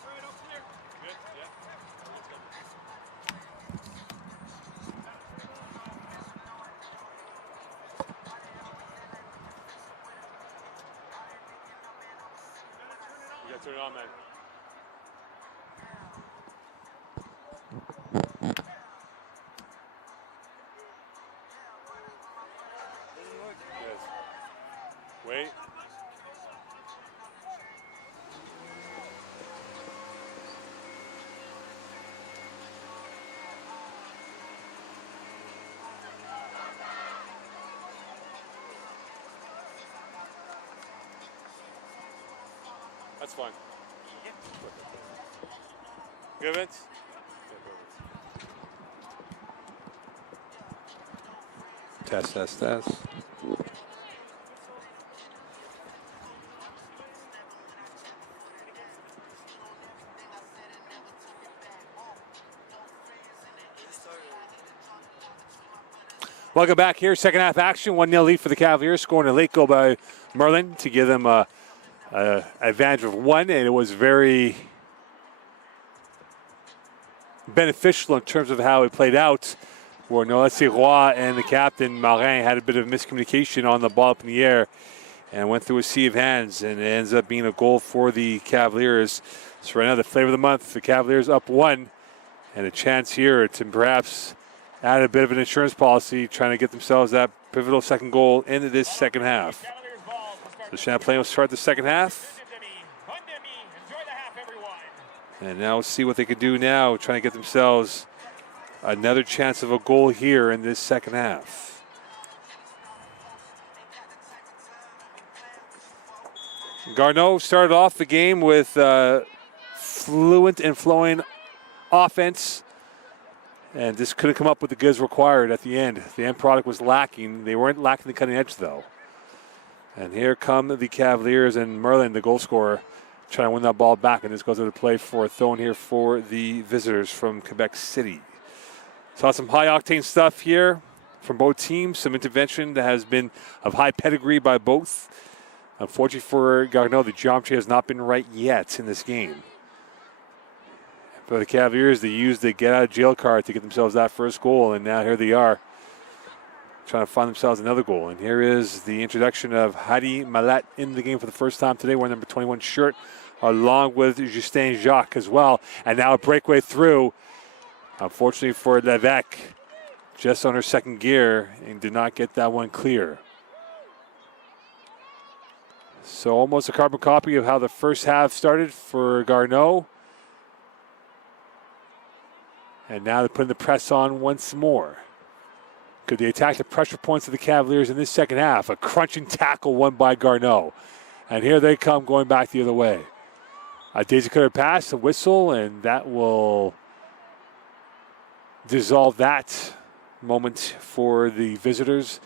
All right, all clear. Good, yeah. You gotta turn it on, man. Yes. Wait. That's fine. Good, Vince? Test. Welcome back here. Second half action. 1-0 lead for the Cavaliers. Scoring a late goal by Merlin to give them a advantage of one. And it was very beneficial in terms of how it played out. Where Noël Roy and the captain, Marin, had a bit of miscommunication on the ball up in the air and went through a sea of hands. And it ends up being a goal for the Cavaliers. So right now, the flavor of the month, the Cavaliers up one. And a chance here to perhaps add a bit of an insurance policy, trying to get themselves that pivotal second goal into this second half. So Champlain will start the second half. And now we'll see what they can do now, trying to get themselves another chance of a goal here in this second half. Garneau started off the game with fluent and flowing offense, and just couldn't come up with the goods required at the end. The end product was lacking. They weren't lacking the cutting edge, though. And here come the Cavaliers, and Merlin, the goal scorer, trying to win that ball back, and this goes into play for a throw-in here for the visitors from Quebec City. Saw some high-octane stuff here from both teams, some intervention that has been of high pedigree by both. Unfortunately for Garneau, the geometry has not been right yet in this game. For the Cavaliers, they used the get-out-of-jail card to get themselves that first goal, and now here they are trying to find themselves another goal. And here is the introduction of Hadi Malat in the game for the first time today, wearing number 21 shirt, along with Justin Jacques as well. And now a breakaway through. Unfortunately for Levesque, just on her second gear, and did not get that one clear. So almost a carbon copy of how the first half started for Garneau. And now they're putting the press on once more. Could they attack the pressure points of the Cavaliers in this second half? A crunching tackle won by Garneau. And here they come going back the other way. A daisy cutter pass, a whistle, and that will dissolve that moment for the visitors.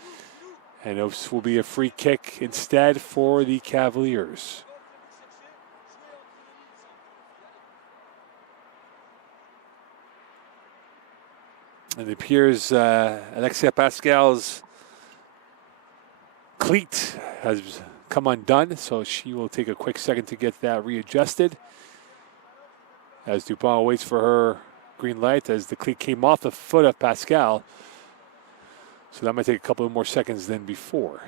And this will be a free kick instead for the Cavaliers. And it appears Alexia Pascal's cleat has come undone, so she will take a quick second to get that readjusted. As Dupont waits for her green light as the cleat came off the foot of Pascal. So that might take a couple of more seconds than before.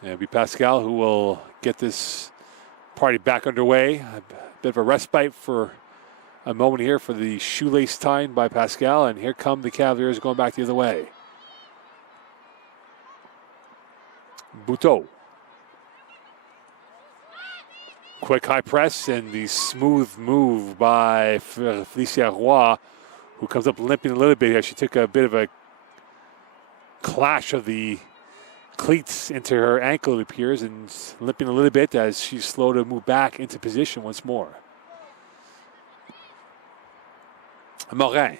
And it'll be Pascal who will get this party back underway. A bit of a respite for a moment here for the shoelace tying by Pascal. And here come the Cavaliers going back the other way. Buteau. Quick high press and the smooth move by Felicia Roy, who comes up limping a little bit here. She took a bit of a clash of the cleats into her ankle, it appears, and limping a little bit as she's slow to move back into position once more. Morin.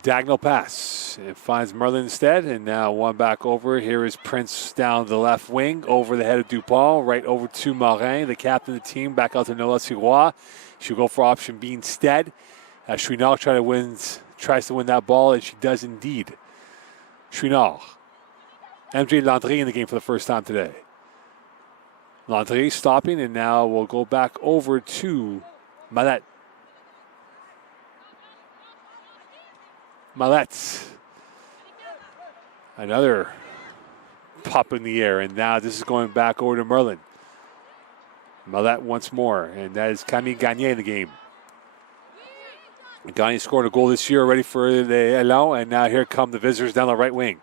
Diagonal pass. It finds Merlin instead, and now one back over. Here is Prince down the left wing, over the head of Dupont, right over to Morin, the captain of the team, back out to Noël Sirois. She'll go for option B instead. Chouinard tries to win that ball, and she does indeed. Chouinard. MJ Landry in the game for the first time today. Landry stopping, and now we'll go back over to Mallette. Mallette. Another pop in the air, and now this is going back over to Merlin. Mallette once more, and that is Camille Gagné in the game. Gagné scored a goal this year already for the Elan, and now here come the visitors down the right wing.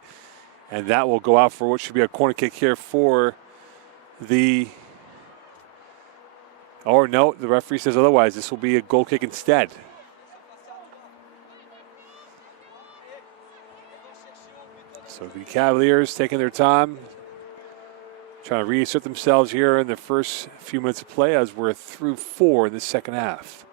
And that will go out for what should be a corner kick here for the... Oh, no, the referee says otherwise. This will be a goal kick instead. So the Cavaliers taking their time, trying to reassert themselves here in the first few minutes of play as we're through 4 in the second half.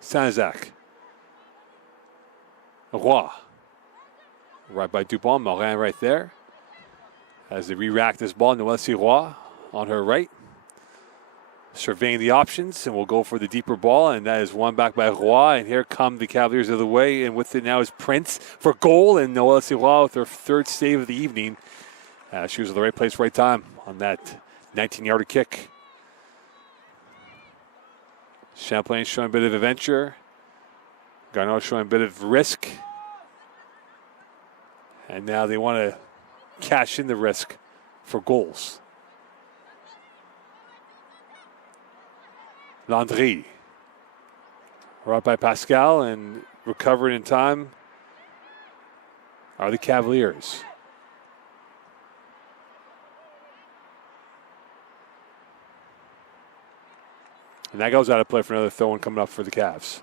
Saint-Jacques. Roy. Right by Dupont. Morin right there. As they re-rack this ball, Noël Sirois on her right. Surveying the options, and we'll go for the deeper ball, and that is won back by Roy. And here come the Cavaliers of the way, and with it now is Prince for goal, and Noël Sirois with her third save of the evening. She was at the right place, right time on that 19-yarder kick. Champlain showing a bit of adventure. Garneau showing a bit of risk. And now they want to cash in the risk for goals. Landry. Right by Pascal, and recovered in time are the Cavaliers. And that goes out of play for another throw-in coming up for the Cavs.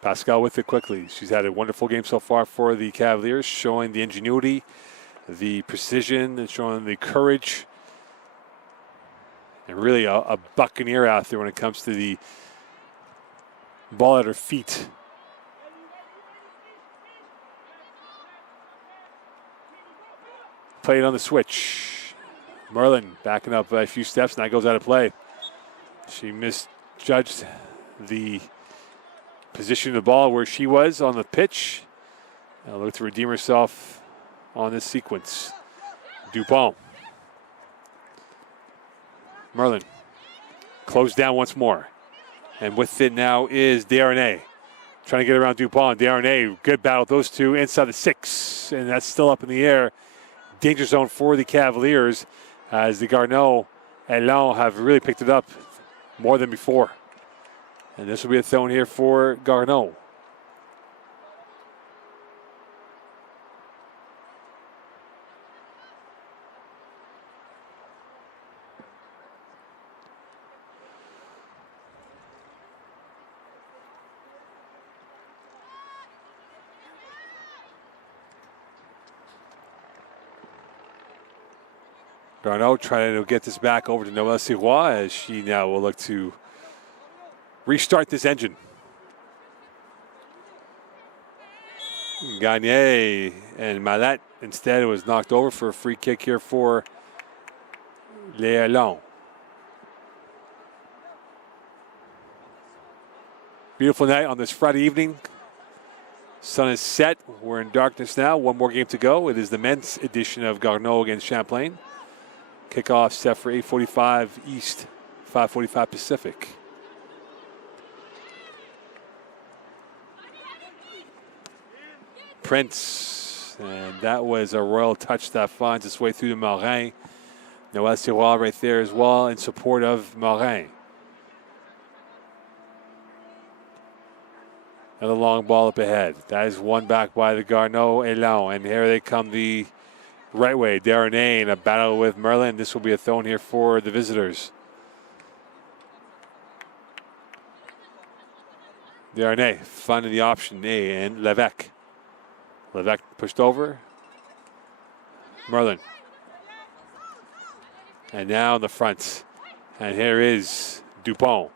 Pascal with it quickly. She's had a wonderful game so far for the Cavaliers, showing the ingenuity, the precision, and showing the courage. And really a buccaneer out there when it comes to the ball at her feet. Played on the switch. Merlin backing up a few steps, and that goes out of play. She misjudged the position of the ball where she was on the pitch. Now look to redeem herself on this sequence. Dupont. Merlin closed down once more. And with it now is Desharnais. Trying to get around Dupont. Desharnais, good battle. Those two inside the 6. And that's still up in the air. Danger zone for the Cavaliers as the Garneau and Elan have really picked it up more than before. And this will be a throw here for Garneau. Garneau trying to get this back over to Noelle Sirois as she now will look to restart this engine. Gagne and Malette instead was knocked over for a free kick here for Les Allons. Beautiful night on this Friday evening. Sun is set. We're in darkness now. One more game to go. It is the men's edition of Garneau against Champlain. Kickoff set for 8:45 East, 5:45 Pacific. Prince, and that was a royal touch that finds its way through to Morin. Noelle Sirois right there as well in support of Morin. Another long ball up ahead. That is won back by the Garneau Elan, and here they come the right way. Darnay in a battle with Merlin. This will be a throw here for the visitors. Darnay finding the option A and Levesque. Levesque pushed over. Merlin. And now in the front. And here is Dupont.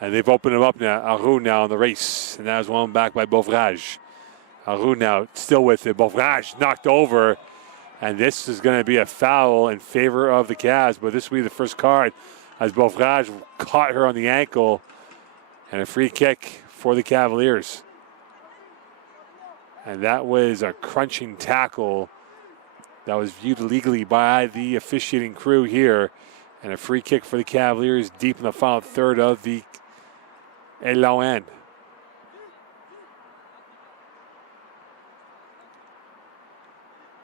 And they've opened him up now. Aru now in the race. And that was won back by Beauvrage. Aru now still with it. Beauvrage knocked over. And this is going to be a foul in favor of the Cavs, but this will be the first card as Beauvrage caught her on the ankle, and a free kick for the Cavaliers. And that was a crunching tackle that was viewed illegally by the officiating crew here, and a free kick for the Cavaliers deep in the final third of the Elan end.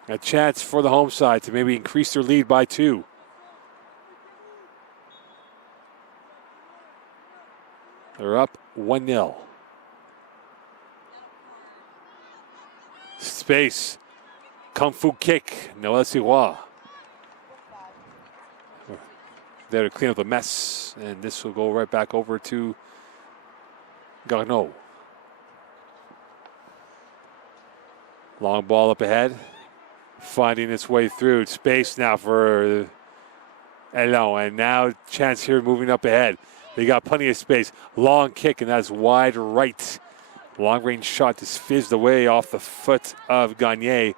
A chance for the home side to maybe increase their lead by 2. They're up 1-0. Space. Kung Fu kick. Noelle Sirois. There to clean up the mess. And this will go right back over to Garneau. Long ball up ahead. Finding its way through. Space now for Elan. And now chance here moving up ahead. They got plenty of space. Long kick, and that's wide right. Long range shot just fizzed away off the foot of Gagne,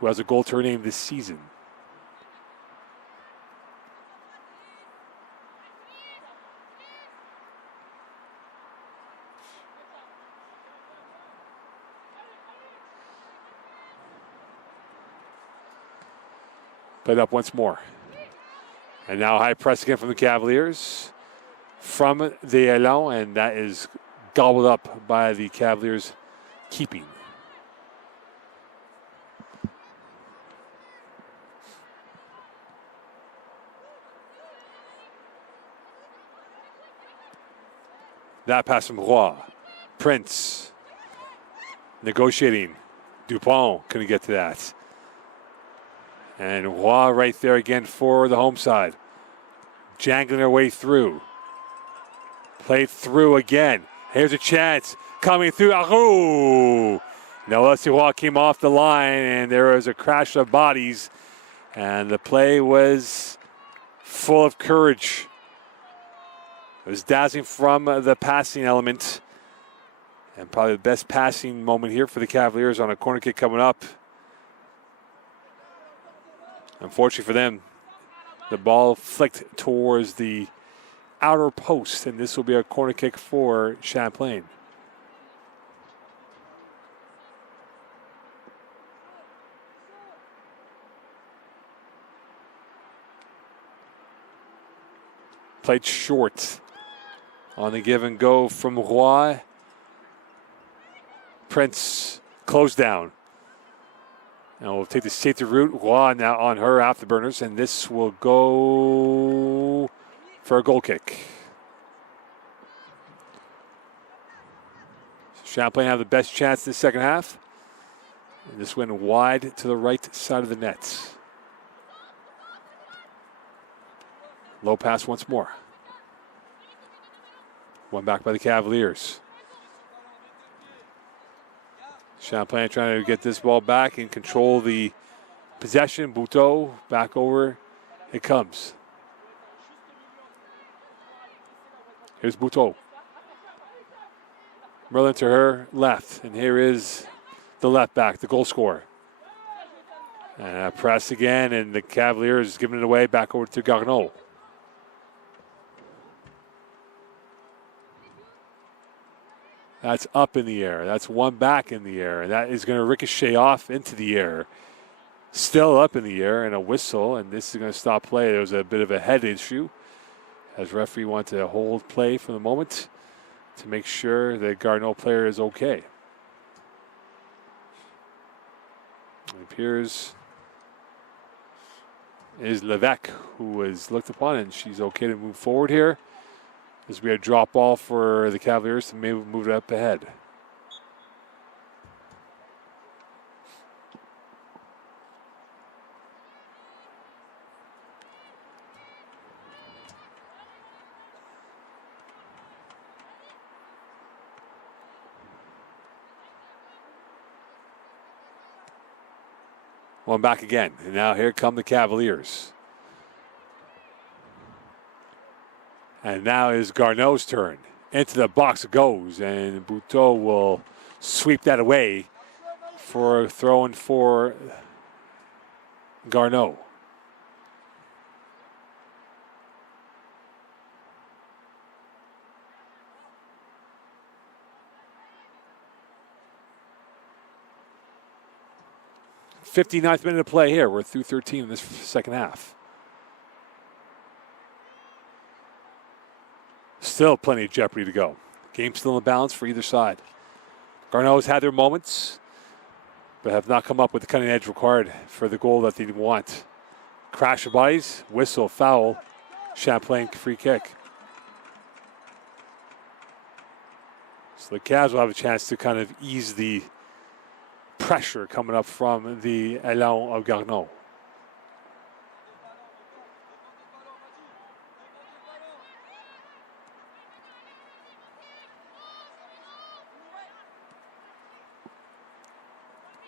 who has a goal to her name this season. Played up once more. And now high press again from the Cavaliers. From the Elan, and that is gobbled up by the Cavaliers keeping. That pass from Roy. Prince negotiating. Dupont couldn't get to that. And Roy right there again for the home side. Jangling their way through. Played through again. Here's a chance. Coming through. Aru! Noelle Sirois came off the line, and there was a crash of bodies. And the play was full of courage. It was dazzling from the passing element. And probably the best passing moment here for the Cavaliers on a corner kick coming up. Unfortunately for them, the ball flicked towards the outer post, and this will be a corner kick for Champlain. Played short on the give and go from Roy. Prince closed down. And we'll take the safety route. Roy now on her afterburners, and this will go for a goal kick. Champlain have the best chance in the second half. And this went wide to the right side of the net. Low pass once more. One back by the Cavaliers. Champlain trying to get this ball back and control the possession. Bouteau back over. It comes. Here's Bouteau. Merlin to her left. And here is the left back, the goal scorer. And a press again, and the Cavaliers giving it away back over to Garneau. That's up in the air. That's one back in the air. And that is going to ricochet off into the air. Still up in the air, and a whistle. And this is going to stop play. There was a bit of a head issue, as referee wanted to hold play for the moment to make sure the Garneau player is okay. It appears is Levesque, who was looked upon, and she's okay to move forward here. This will be a drop ball for the Cavaliers to maybe move it up ahead. One back again, and now here come the Cavaliers. And now is Garneau's turn. Into the box it goes, and Bouteau will sweep that away for a throw-in for Garneau. '59th minute of play here. We're through 13 in this second half. Still plenty of jeopardy to go. Game still in balance for either side. Garneau's had their moments, but have not come up with the cutting edge required for the goal that they want. Crash of bodies, whistle, foul, Champlain free kick. So the Cavs will have a chance to kind of ease the pressure coming up from the Elan of Garneau.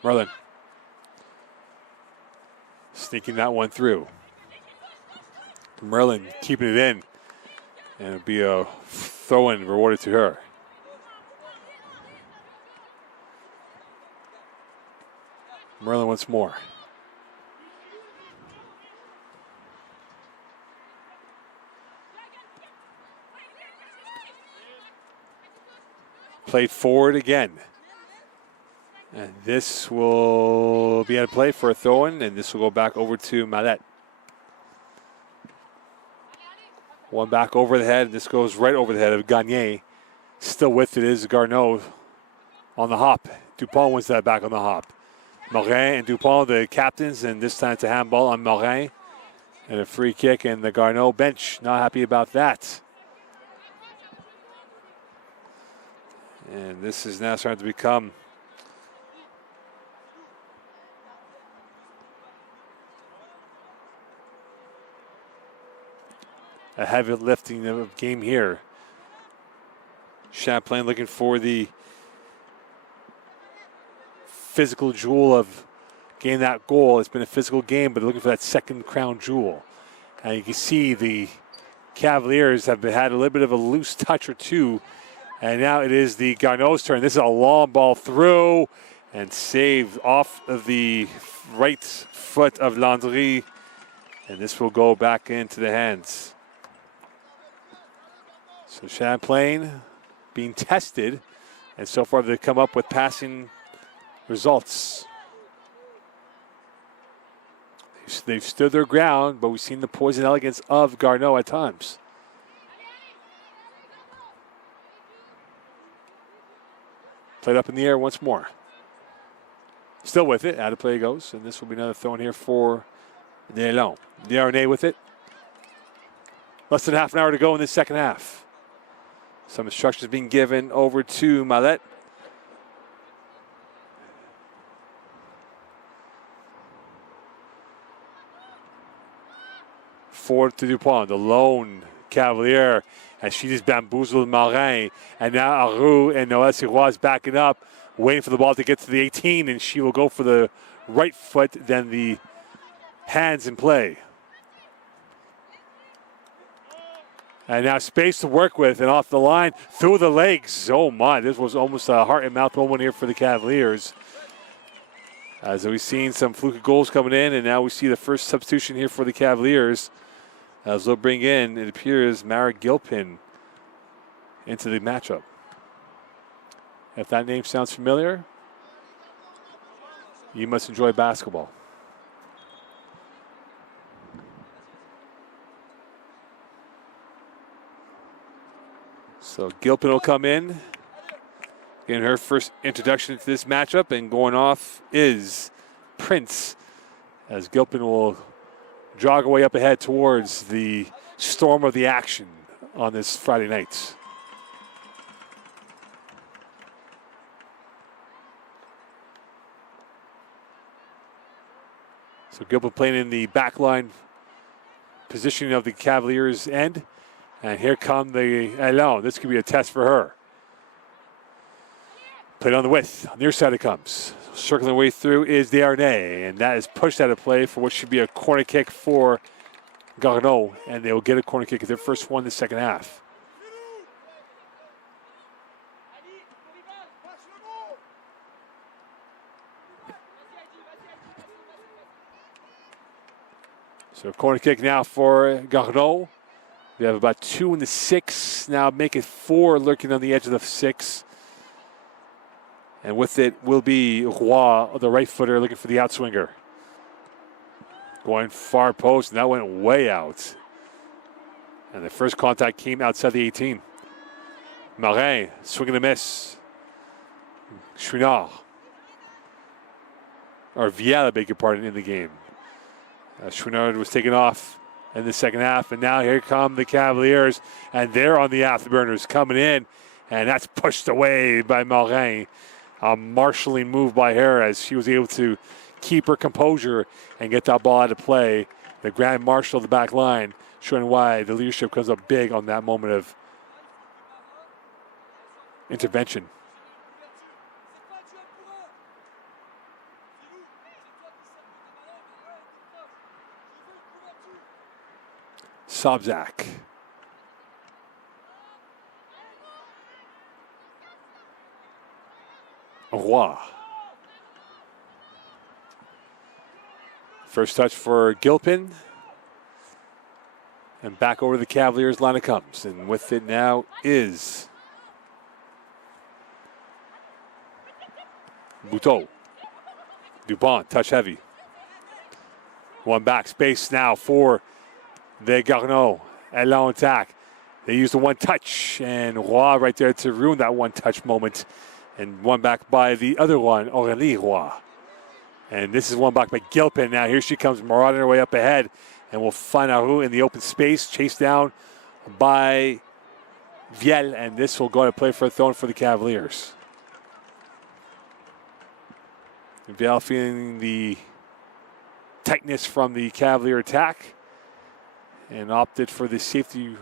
Merlin sneaking that one through. Merlin keeping it in, and it'll be a throw-in rewarded to her. Merlin once more. Played forward again. And this will be out of play for a throw-in, and this will go back over to Mallette. One back over the head. This goes right over the head of Gagné. Still with it is Garneau on the hop. Dupont wins that back on the hop. Morin and Dupont, the captains, and this time it's a handball on Morin. And a free kick, and the Garneau bench not happy about that. And this is now starting to become a heavy lifting of game here. Champlain looking for the physical jewel of getting that goal. It's been a physical game, but looking for that second crown jewel. And you can see the Cavaliers have had a little bit of a loose touch or two. And now it is the Garneau's turn. This is a long ball through and saved off of the right foot of Landry. And this will go back into the hands. So Champlain being tested, and so far they've come up with passing results. They've stood their ground, but we've seen the poison elegance of Garneau at times. Played up in the air once more. Still with it, out of play goes, and this will be another throw in here for the Elan. Darnay with it. Less than half an hour to go in this second half. Some instructions being given over to Mallette. forward to Dupont, the lone Cavalier, and she just bamboozled Marin. And now Aru and Noël Sirois is backing up, waiting for the ball to get to the 18, and she will go for the right foot, then the hands in play. And now space to work with, and off the line, through the legs. Oh my, this was almost a heart and mouth moment here for the Cavaliers. As we've seen some fluky goals coming in, and now we see the first substitution here for the Cavaliers. As they'll bring in, it appears, Mara Gilpin into the matchup. If that name sounds familiar, you must enjoy basketball. So Gilpin will come in her first introduction to this matchup, and going off is Prince, as Gilpin will jog away up ahead towards the storm of the action on this Friday night. So Gilpin playing in the backline positioning of the Cavaliers' end. And here come the Alon. This could be a test for her. Played on the width. Near side it comes. Circling way through is Desharnais. And that is pushed out of play for what should be a corner kick for Garneau. And they will get a corner kick at their first one in the second half. So corner kick now for Garneau. We have about 2 in the 6. Now make it 4 lurking on the edge of the 6. And with it will be Roy, the right footer, looking for the outswinger. Going far post, and that went way out. And the first contact came outside the 18. Marin, swing and a miss. Chouinard. Or Vial, I beg your pardon, in the game. Chouinard was taken off in the second half, and now here come the Cavaliers, and they're on the afterburners coming in, and that's pushed away by Marin. A marshalling move by her as she was able to keep her composure and get that ball out of play. The grand marshal of the back line showing why the leadership comes up big on that moment of intervention. Sobzak. Roy. First touch for Gilpin. And back over to the Cavaliers line it comes. And with it now is Bouteau. Dupont, touch heavy. One back, space now for the Garneau. A long attack. They use the one touch, and Roy right there to ruin that one touch moment. And one back by the other one, Aurélie Roy. And this is one back by Gilpin. Now here she comes marauding her way up ahead, and we'll find Aru in the open space, chased down by Viel, and this will go to play for a throw for the Cavaliers. Viel feeling the tightness from the Cavalier attack and opted for the safety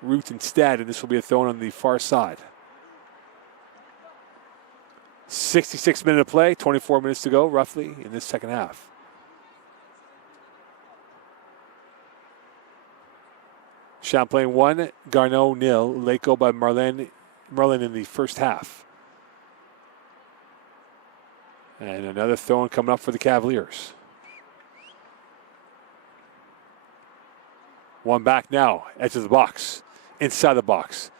route instead, and this will be a throw on the far side. 66 minutes of play, 24 minutes to go, roughly, in this second half. Champlain 1, Garneau 0. Late goal by Merlin in the first half. And another throw-in coming up for the Cavaliers. One back now, edge of the box, inside the box.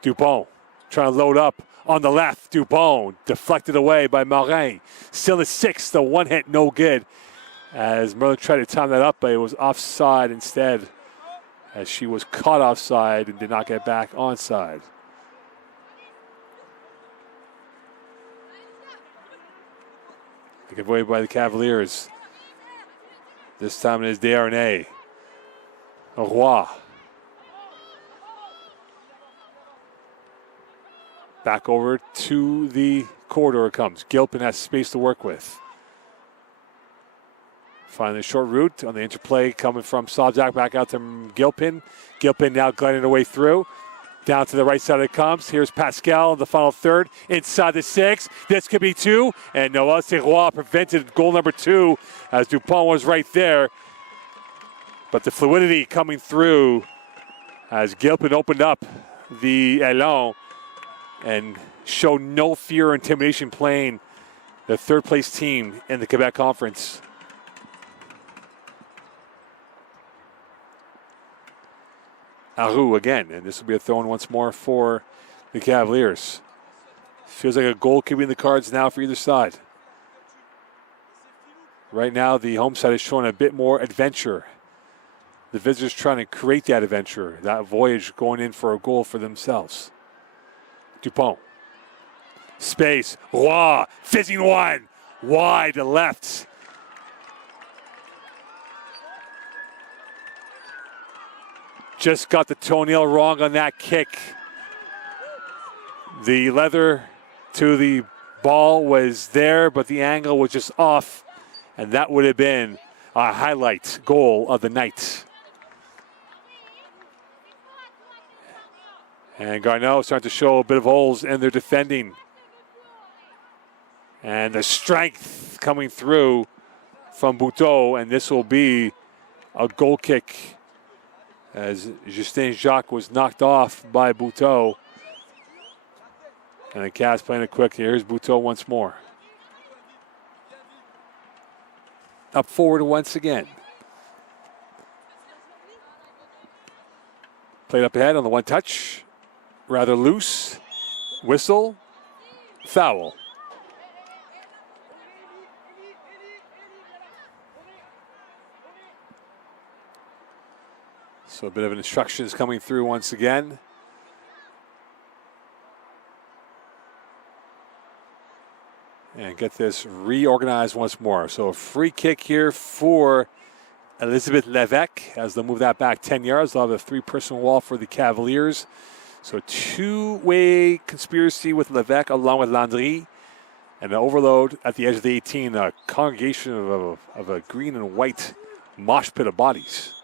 Dupont trying to load up. On the left, Dupont deflected away by Marin. Still at 6, the one hit, no good. As Merlin tried to time that up, but it was offside instead, as she was caught offside and did not get back onside. Taken away by the Cavaliers. This time it is Desharnais. Roy. Back over to the corridor it comes. Gilpin has space to work with. Finding the short route on the interplay coming from Sobzak back out to Gilpin. Gilpin now gliding her way through. Down to the right side it comes. Here's Pascal, the final third. Inside the 6. This could be 2. And Noah Sirois prevented goal number 2 as Dupont was right there. But the fluidity coming through as Gilpin opened up the Elan and showed no fear or intimidation playing the third place team in the Quebec Conference. Aru again, and this will be a throw-in once more for the Cavaliers. Feels like a goal could be in the cards now for either side. Right now, the home side is showing a bit more adventure. The visitors trying to create that adventure, that voyage going in for a goal for themselves. Dupont. Space. Roy, fizzing one. Wide to left. Just got the toenail wrong on that kick. The leather to the ball was there, but the angle was just off. And that would have been a highlight goal of the night. And Garneau starting to show a bit of holes in their defending. And the strength coming through from Bouteau, and this will be a goal kick as Justin Jacques was knocked off by Bouteau. And the Cavs playing it quick. Here's Bouteau once more. Up forward once again. Played up ahead on the one touch. Rather loose. Whistle. Foul. So a bit of instructions coming through once again. And get this reorganized once more. So a free kick here for Elizabeth Levesque as they move that back 10 yards. They'll have a three-person wall for the Cavaliers. So two-way conspiracy with Levesque along with Landry. And an overload at the edge of the 18. A congregation of a green and white mosh pit of bodies.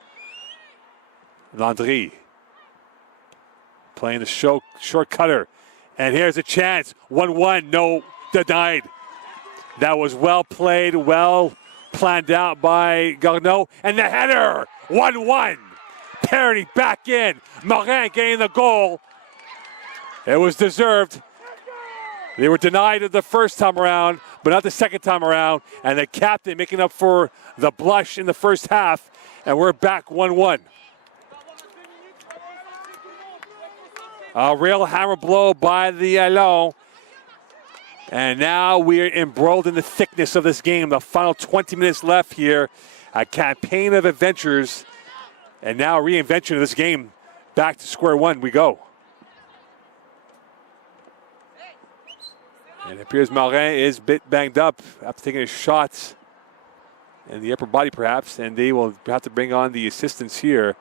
Landry playing the short cutter. And here's a chance. 1-1. No, denied. That was well played, well planned out by Garneau. And the header. 1-1. Parity back in. Morin getting the goal. It was deserved. They were denied it the first time around, but not the second time around. And the captain making up for the blush in the first half. And we're back 1-1. A real hammer blow by the Allons. And now we're embroiled in the thickness of this game. The final 20 minutes left here. A campaign of adventures. And now reinvention of this game. Back to square one we go. And it appears Morin is a bit banged up after taking a shot in the upper body perhaps. And they will have to bring on the assistants here.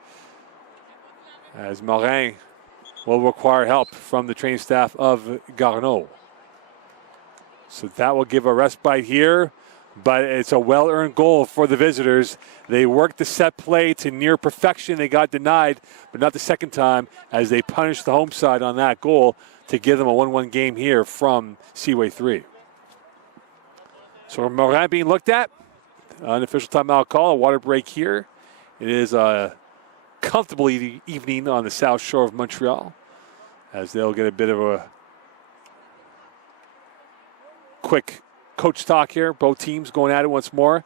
As Morin will require help from the training staff of Garneau. So that will give a respite here, but it's a well-earned goal for the visitors. They worked the set play to near perfection. They got denied, but not the second time, as they punished the home side on that goal to give them a 1-1 game here from Seaway 3. So Morin being looked at. Unofficial timeout call, a water break here. It is a comfortable evening on the south shore of Montreal, as they'll get a bit of a quick coach talk here. Both teams going at it once more.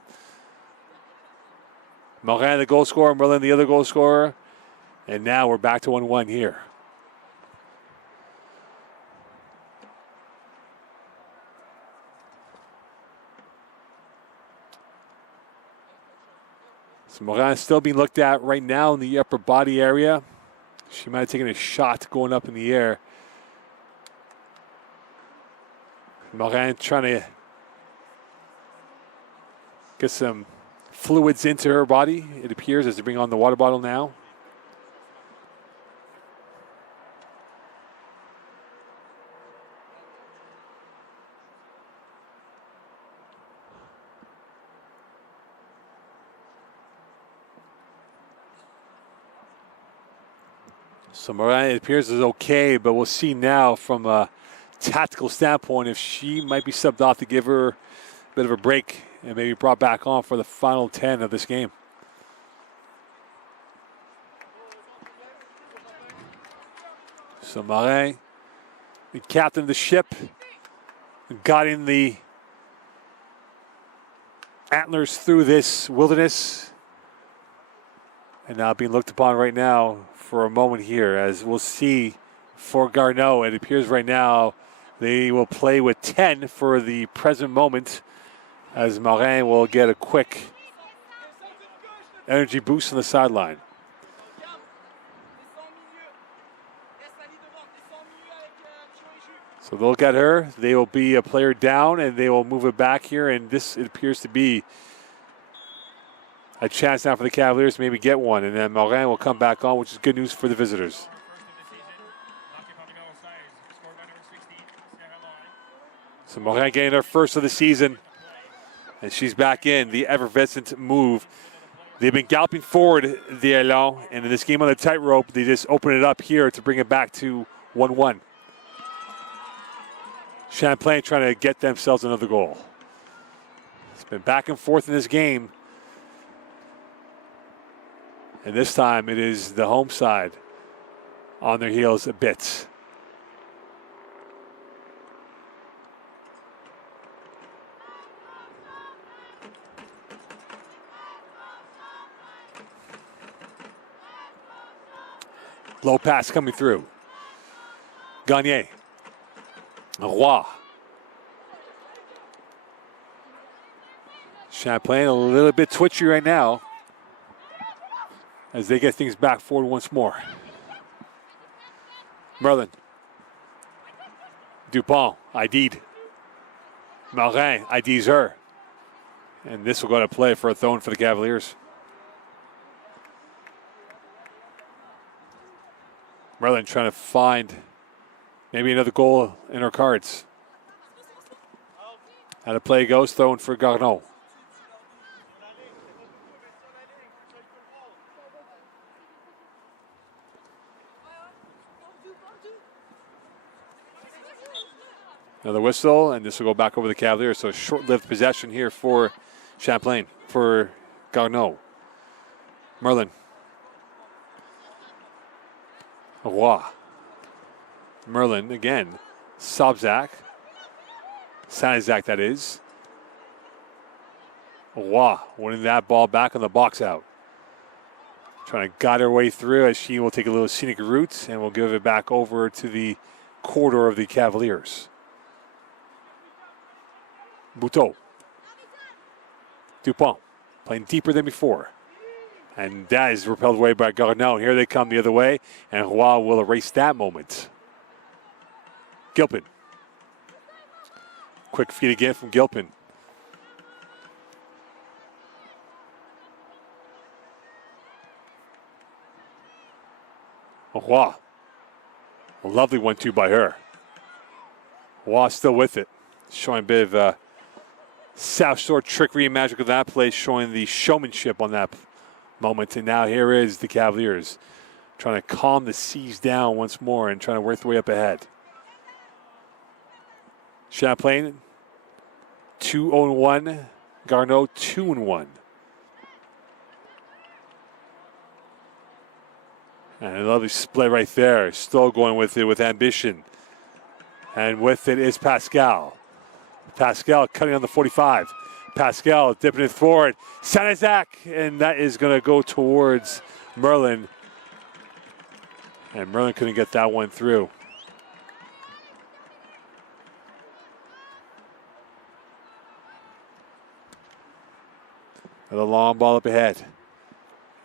Morin the goal scorer, Merlin the other goal scorer. And now we're back to 1-1 here. So Morin still being looked at right now in the upper body area. She might have taken a shot going up in the air. Morin trying to get some fluids into her body, it appears, as they bring on the water bottle now. So Morin, it appears is okay, but we'll see now from a tactical standpoint if she might be subbed off to give her a bit of a break and maybe brought back on for the final 10 of this game. So Morin, the captain of the ship, guiding the Antlers through this wilderness, and now being looked upon right now for a moment here, as we'll see for Garneau. It appears right now they will play with 10 for the present moment, as Morin will get a quick energy boost on the sideline. So they'll get her. They will be a player down, and they will move it back here. And this, it appears to be a chance now for the Cavaliers to maybe get one. And then Morin will come back on, which is good news for the visitors. So Morin getting her first of the season. And she's back in the effervescent move. They've been galloping forward, the Elan. And in this game on the tightrope, they just open it up here to bring it back to 1-1. Champlain trying to get themselves another goal. It's been back and forth in this game. And this time it is the home side on their heels a bit. Low pass coming through. Gagné. Roy. Champlain a little bit twitchy right now as they get things back forward once more. Merlin. Dupont, ID'd. Morin, IDs her. And this will go to play for a throw-in for the Cavaliers. Merlin trying to find maybe another goal in her cards. How the play goes, thrown for Garneau. Another whistle, and this will go back over the Cavaliers. So short-lived possession here for Champlain, for Garneau. Merlin. Roy. Merlin again. Sobzak. Sanizak, that is. Roy winning that ball back on the box out. Trying to guide her way through as she will take a little scenic route and will give it back over to the corridor of the Cavaliers. Bouteau. Dupont playing deeper than before. And that is repelled away by Garneau. Here they come the other way, and Roy will erase that moment. Gilpin. Quick feed again from Gilpin. Roy. A lovely 1-2 by her. Roy still with it. Showing a bit of South Shore trickery and magic of that play, showing the showmanship on that moment. And now here is the Cavaliers trying to calm the seas down once more and trying to work their way up ahead. Champlain 2-1, Garneau 2-1. And a lovely split right there. Still going with it with ambition. And with it is Pascal. Pascal cutting on the 45. Pascal dipping it forward. Sanizak, and that is going to go towards Merlin. And Merlin couldn't get that one through. The long ball up ahead.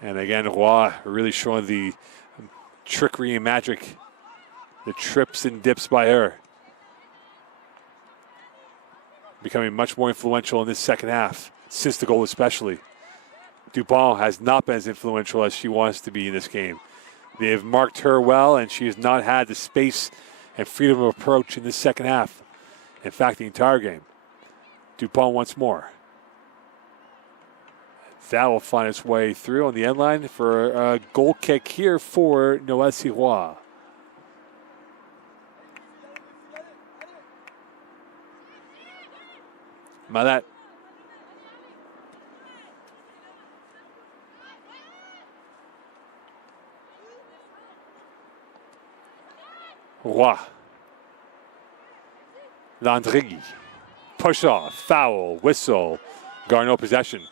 And again, Roy really showing the trickery and magic. The trips and dips by her. Becoming much more influential in this second half, since the goal especially. Dupont has not been as influential as she wants to be in this game. They have marked her well, and she has not had the space and freedom of approach in this second half. In fact, the entire game. Dupont once more. That will find its way through on the end line for a goal kick here for Noël Sirois. Malette. Roy. Landrigui. Push off, foul, whistle, Garneau possession.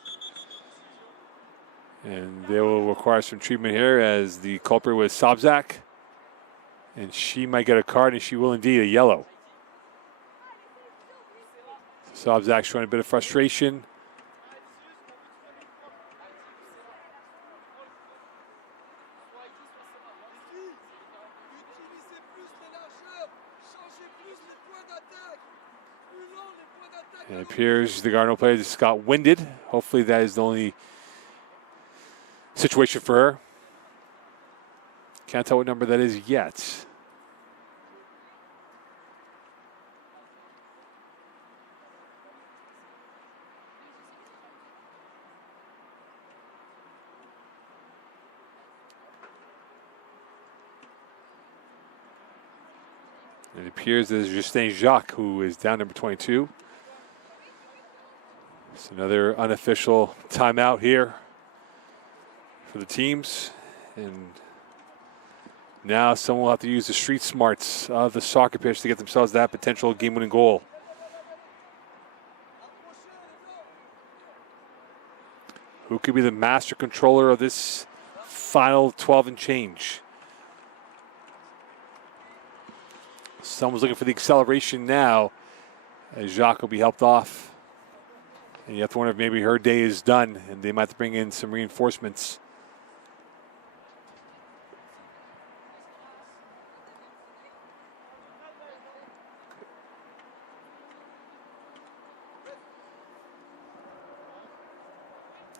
And they will require some treatment here as the culprit was Sobzak. And she might get a card, and she will indeed, a yellow. Sobzak showing a bit of frustration. And it appears the Garneau player just got winded. Hopefully that is the only situation for her. Can't tell what number that is yet. It appears that it's Justin Jacques who is down number 22. It's another unofficial timeout here for the teams. And now someone will have to use the street smarts of the soccer pitch to get themselves that potential game-winning goal. Who could be the master controller of this final 12 and change? Someone's looking for the acceleration now, as Jacques will be helped off. And you have to wonder if maybe her day is done and they might have to bring in some reinforcements.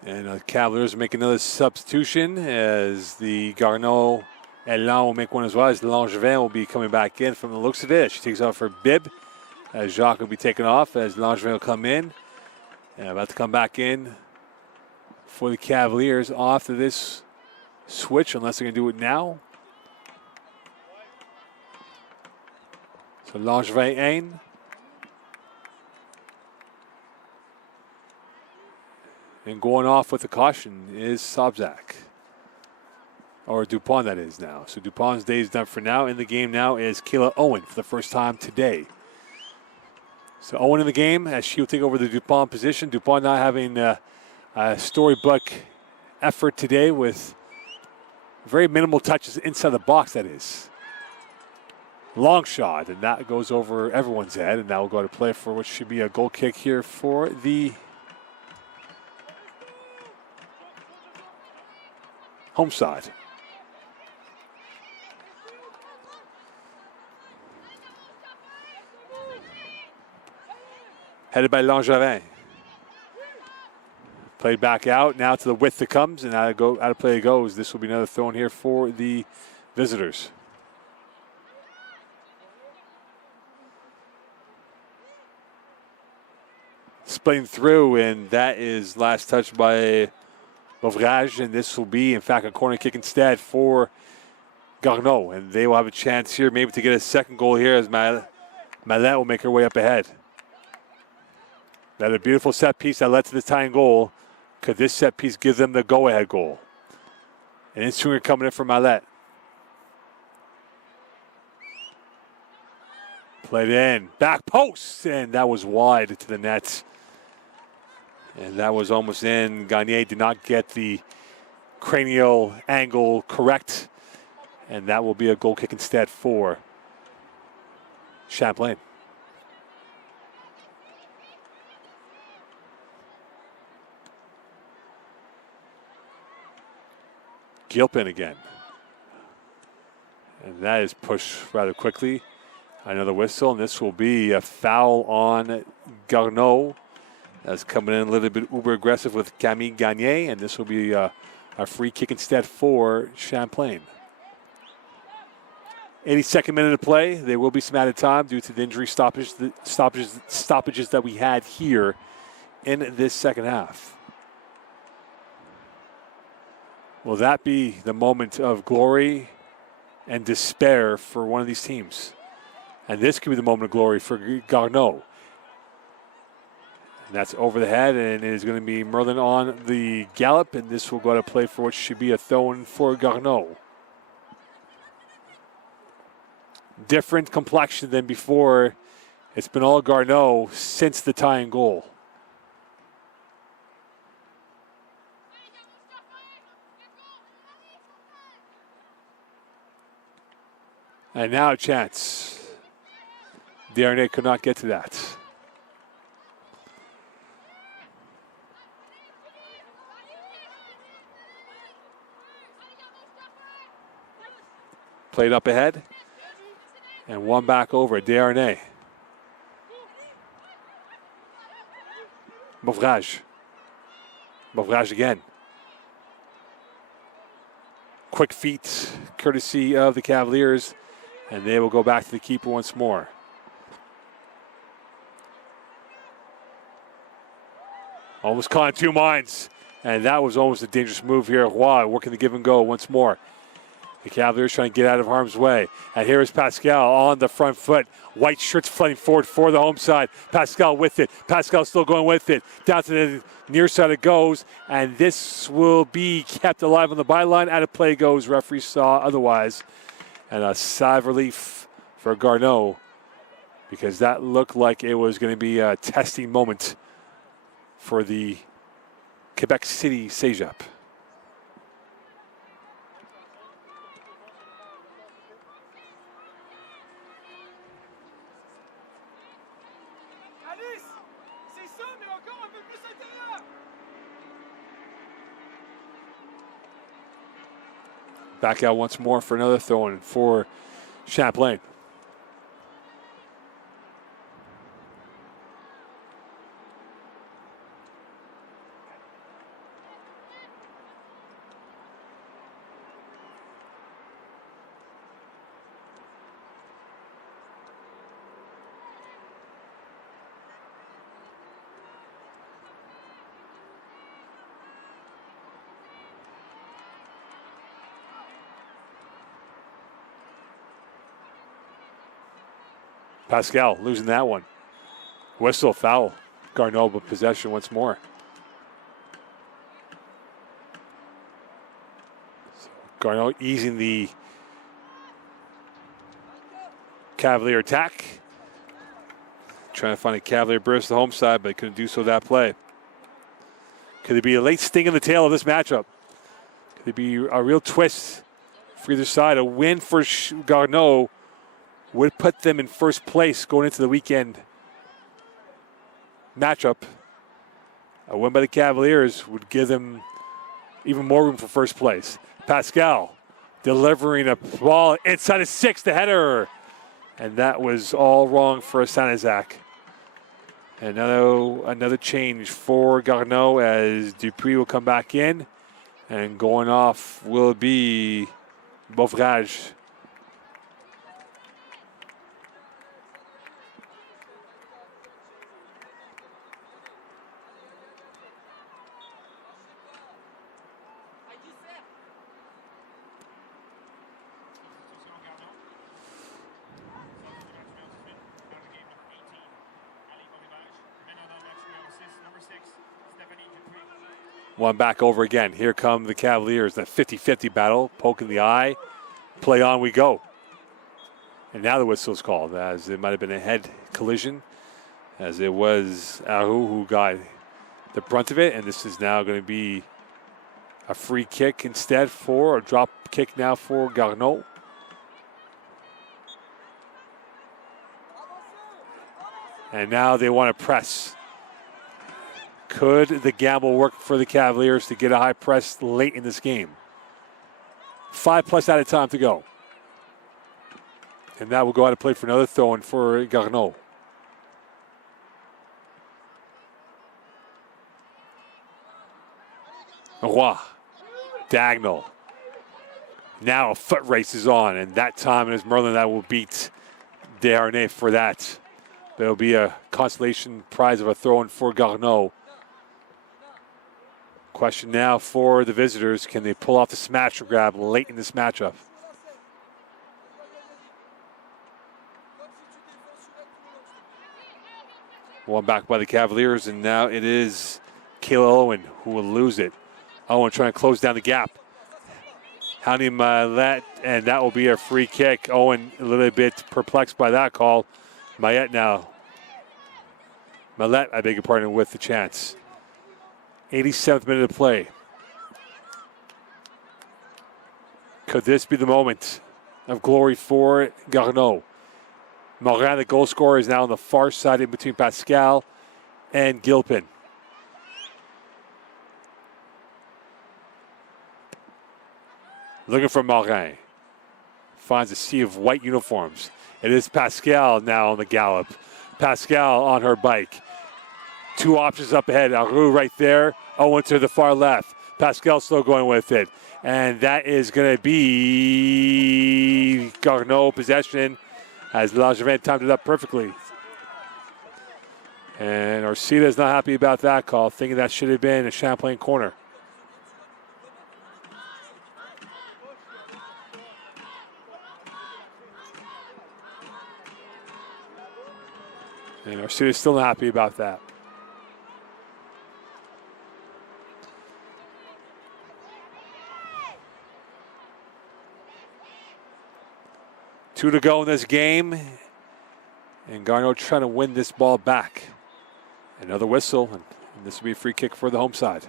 And Cavaliers make another substitution as the Garneau Elan will make one as well, as Langevin will be coming back in from the looks of it. She takes off her bib as Jacques will be taken off, as Langevin will come in. And about to come back in for the Cavaliers off of this switch, unless they're going to do it now. So Langevin in. And going off with the caution is Sobzak. Or Dupont, that is now. So Dupont's day is done for now. In the game now is Kayla Owen for the first time today. So Owen in the game as she will take over the Dupont position. Dupont not having a storybook effort today with very minimal touches inside the box, that is. Long shot, and that goes over everyone's head, and that will go to play for what should be a goal kick here for the home side. Headed by Langevin. Played back out, now to the width that comes, and out of play it goes. This will be another throw in here for the visitors. Splitting through, and that is last touch by Lauvrage, and this will be, in fact, a corner kick instead for Garneau, and they will have a chance here maybe to get a second goal here as Malette will make her way up ahead. That a beautiful set piece that led to the tying goal. Could this set piece give them the go-ahead goal? An in-swinger coming in for Malette. Played in, back post, and that was wide to the net. And that was almost in. Gagné did not get the cranial angle correct, and that will be a goal kick instead for Champlain. Gilpin again. And that is pushed rather quickly. Another whistle, and this will be a foul on Garneau. That's coming in a little bit uber aggressive with Camille Gagné, and this will be a free kick instead for Champlain. 82nd minute of play. There will be some added time due to the injury stoppages that we had here in this second half. Will that be the moment of glory and despair for one of these teams? And this could be the moment of glory for Garneau. And that's over the head, and it is going to be Merlin on the gallop, and this will go to play for what should be a throw-in for Garneau. Different complexion than before. It's been all Garneau since the tying goal. And now a chance. Darnay could not get to that. Played up ahead. And one back over. Darnay. Mauvrage. Mauvrage again. Quick feet, courtesy of the Cavaliers. And they will go back to the keeper once more. Almost caught in two minds. And that was almost a dangerous move here. Roy working the give and go once more. The Cavaliers trying to get out of harm's way. And here is Pascal on the front foot. White shirts flooding forward for the home side. Pascal with it. Pascal still going with it. Down to the near side it goes. And this will be kept alive on the byline. Out of play goes. Referee saw otherwise. And a sigh of relief for Garneau, because that looked like it was going to be a testing moment for the Quebec City Cégep. Back out once more for another throw-in for Champlain. Pascal losing that one. Whistle, foul. Garneau with possession once more. So Garneau easing the Cavalier attack. Trying to find a Cavalier burst to the home side, but couldn't do so that play. Could it be a late sting in the tail of this matchup? Could it be a real twist for either side? A win for Garneau would put them in first place going into the weekend matchup. A win by the Cavaliers would give them even more room for first place. Pascal delivering a ball inside of six, the header. And that was all wrong for Saint-Isaac. And another change for Garneau as Dupuis will come back in. And going off will be Mauvrage. One back over again. Here come the Cavaliers. That 50-50 battle. Poke in the eye. Play on we go. And now the whistle's called, as it might have been a head collision, as it was Ahu who got the brunt of it. And this is now going to be a free kick instead for, a drop kick now for Garneau. And now they want to press. Could the gamble work for the Cavaliers to get a high press late in this game? 5+ out of time to go. And that will go out to play for another throw-in for Garneau. Roy, diagonal. Now a foot race is on, and that time it is Merlin that will beat Desharnais for that. There will be a consolation prize of a throw-in for Garneau. Question now for the visitors, can they pull off the smash or grab late in this matchup? One back by the Cavaliers, and now it is Kayla Owen who will lose it. Owen trying to close down the gap. Hani Maillet, and that will be a free kick. Owen a little bit perplexed by that call. Maillet now. Maillet, I beg your pardon, with the chance. 87th minute of play. Could this be the moment of glory for Garneau? Morin, the goal scorer, is now on the far side in between Pascal and Gilpin. Looking for Morin. Finds a sea of white uniforms. It is Pascal now on the gallop. Pascal on her bike. Two options up ahead. Aru right there. Owen to the far left. Pascal still going with it. And that is going to be Garneau possession as Langevin timed it up perfectly. And Orsita is not happy about that call, thinking that should have been a Champlain corner. And Orsita is still not happy about that. Two to go in this game. And Garneau trying to win this ball back. Another whistle, and this will be a free kick for the home side.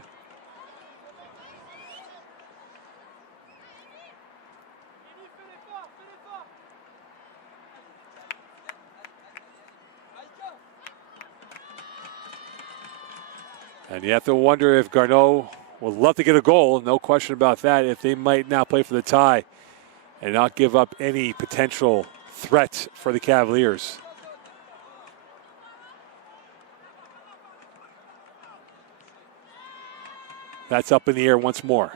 And you have to wonder if Garneau would love to get a goal, no question about that, if they might now play for the tie and not give up any potential threat for the Cavaliers. That's up in the air once more.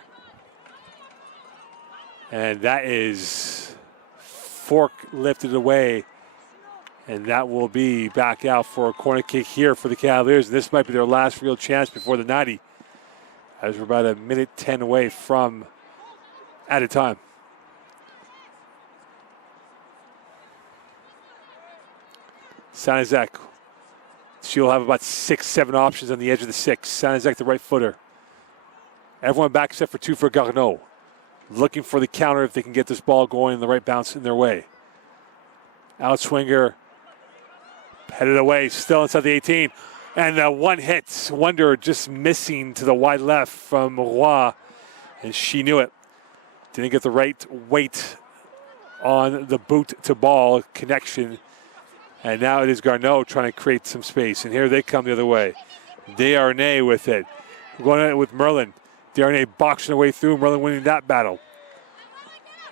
And that is fork lifted away. And that will be back out for a corner kick here for the Cavaliers. And this might be their last real chance before the 90. As we're about a minute 10 away from added time. Saint-Lambert. She'll have about 6-7 options on the edge of the 6. Saint-Lambert, the right footer. Everyone back except for two for Garneau. Looking for the counter if they can get this ball going in the right bounce in their way. Outswinger. Headed away, still inside the 18. And one hit. Wonder just missing to the wide left from Roy. And she knew it. Didn't get the right weight on the boot to ball connection. And now it is Garneau trying to create some space. And here they come the other way. Desharnais with it. Going at it with Merlin. Desharnais boxing her way through. Merlin winning that battle.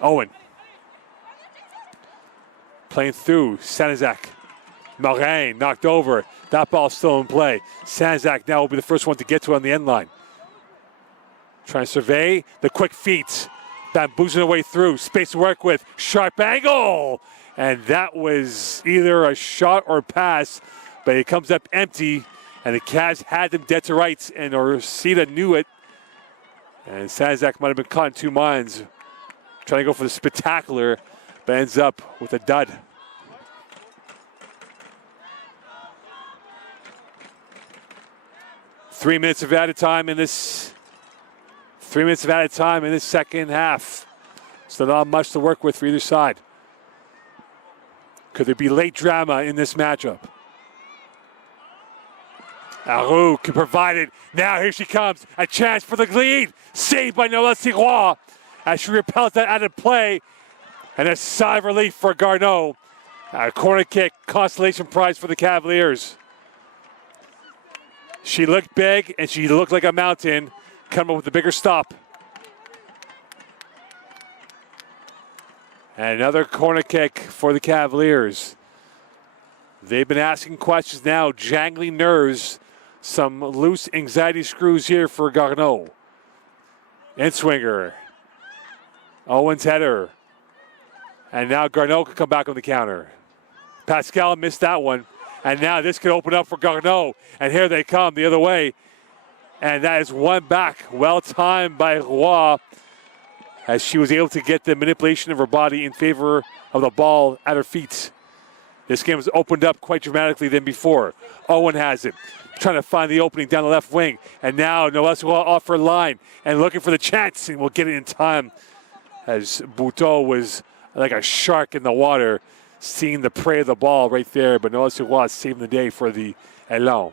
Owen. Playing through. Saint-Lambert. Morin knocked over. That ball's still in play. Saint-Lambert now will be the first one to get to it on the end line. Trying to survey the quick feet. Bamboozling her way through. Space to work with. Sharp angle. And that was either a shot or a pass, but it comes up empty. And the Cavs had them dead to rights, and Orsita knew it. And Saint-Lambert might have been caught in two minds, trying to go for the spectacular, but ends up with a dud. Three minutes of added time in this second half. So not much to work with for either side. Could there be late drama in this matchup? Aru can provide it. Now here she comes. A chance for the lead. Saved by Noelle Sirois as she repels that out of play. And a sigh of relief for Garneau. A corner kick, consolation prize for the Cavaliers. She looked big and she looked like a mountain. Coming up with a bigger stop. And another corner kick for the Cavaliers. They've been asking questions now, jangling nerves. Some loose anxiety screws here for Garneau. In-swinger. Owen's header. And now Garneau can come back on the counter. Pascal missed that one. And now this could open up for Garneau. And here they come the other way. And that is one back. Well timed by Roy, as she was able to get the manipulation of her body in favor of the ball at her feet. This game has opened up quite dramatically than before. Owen has it, trying to find the opening down the left wing. And now Noelle Roy off her line and looking for the chance, and will get it in time, as Bouteau was like a shark in the water, seeing the prey of the ball right there. But Noelle Roy saving the day for the Elan.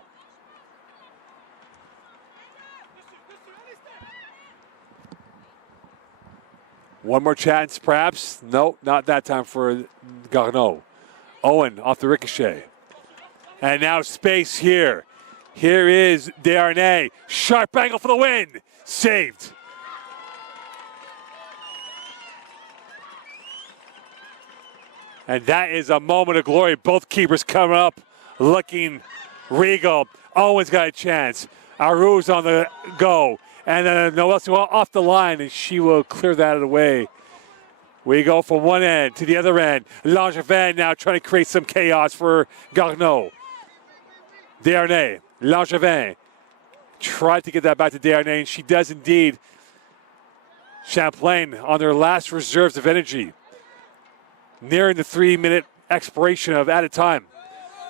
One more chance, perhaps. No, not that time for Garneau. Owen off the ricochet. And now space here. Here is Desharnais. Sharp angle for the win. Saved. And that is a moment of glory. Both keepers coming up looking regal. Owen's got a chance. Arou's on the go. And then Noelle Roy off the line, and she will clear that away. We go from one end to the other end. Langevin now trying to create some chaos for Garneau. Desharnais, Langevin tried to get that back to Desharnais, and she does indeed. Champlain on their last reserves of energy, nearing the 3-minute expiration of added time.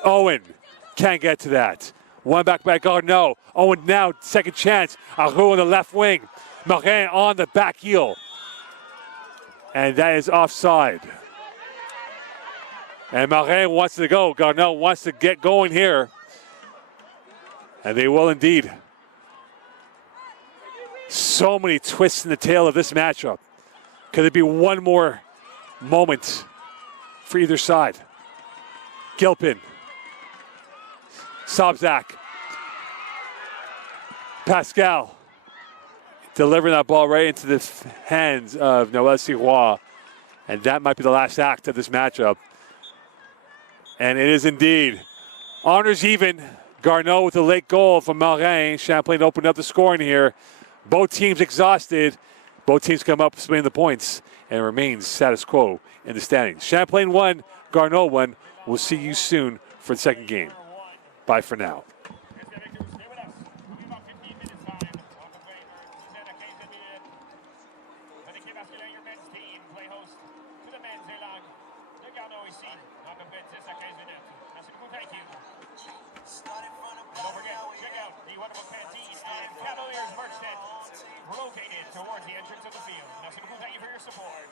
Owen can't get to that. One back by Garneau. Owen now, second chance. Arou on the left wing. Morin on the back heel. And that is offside. And Morin wants to go. Garneau wants to get going here. And they will indeed. So many twists in the tail of this matchup. Could it be one more moment for either side? Gilpin. Sobzak. Pascal. Delivering that ball right into the hands of Noelle Roy. And that might be the last act of this matchup. And it is indeed. Honors even. Garneau with a late goal from Morin. Champlain opened up the scoring here. Both teams exhausted. Both teams come up splitting the points. And it remains status quo in the standings. Champlain won. Garneau won. We'll see you soon for the second game. Bye for now. Located towards the entrance of the field. Merci beaucoup. Thank you for your support.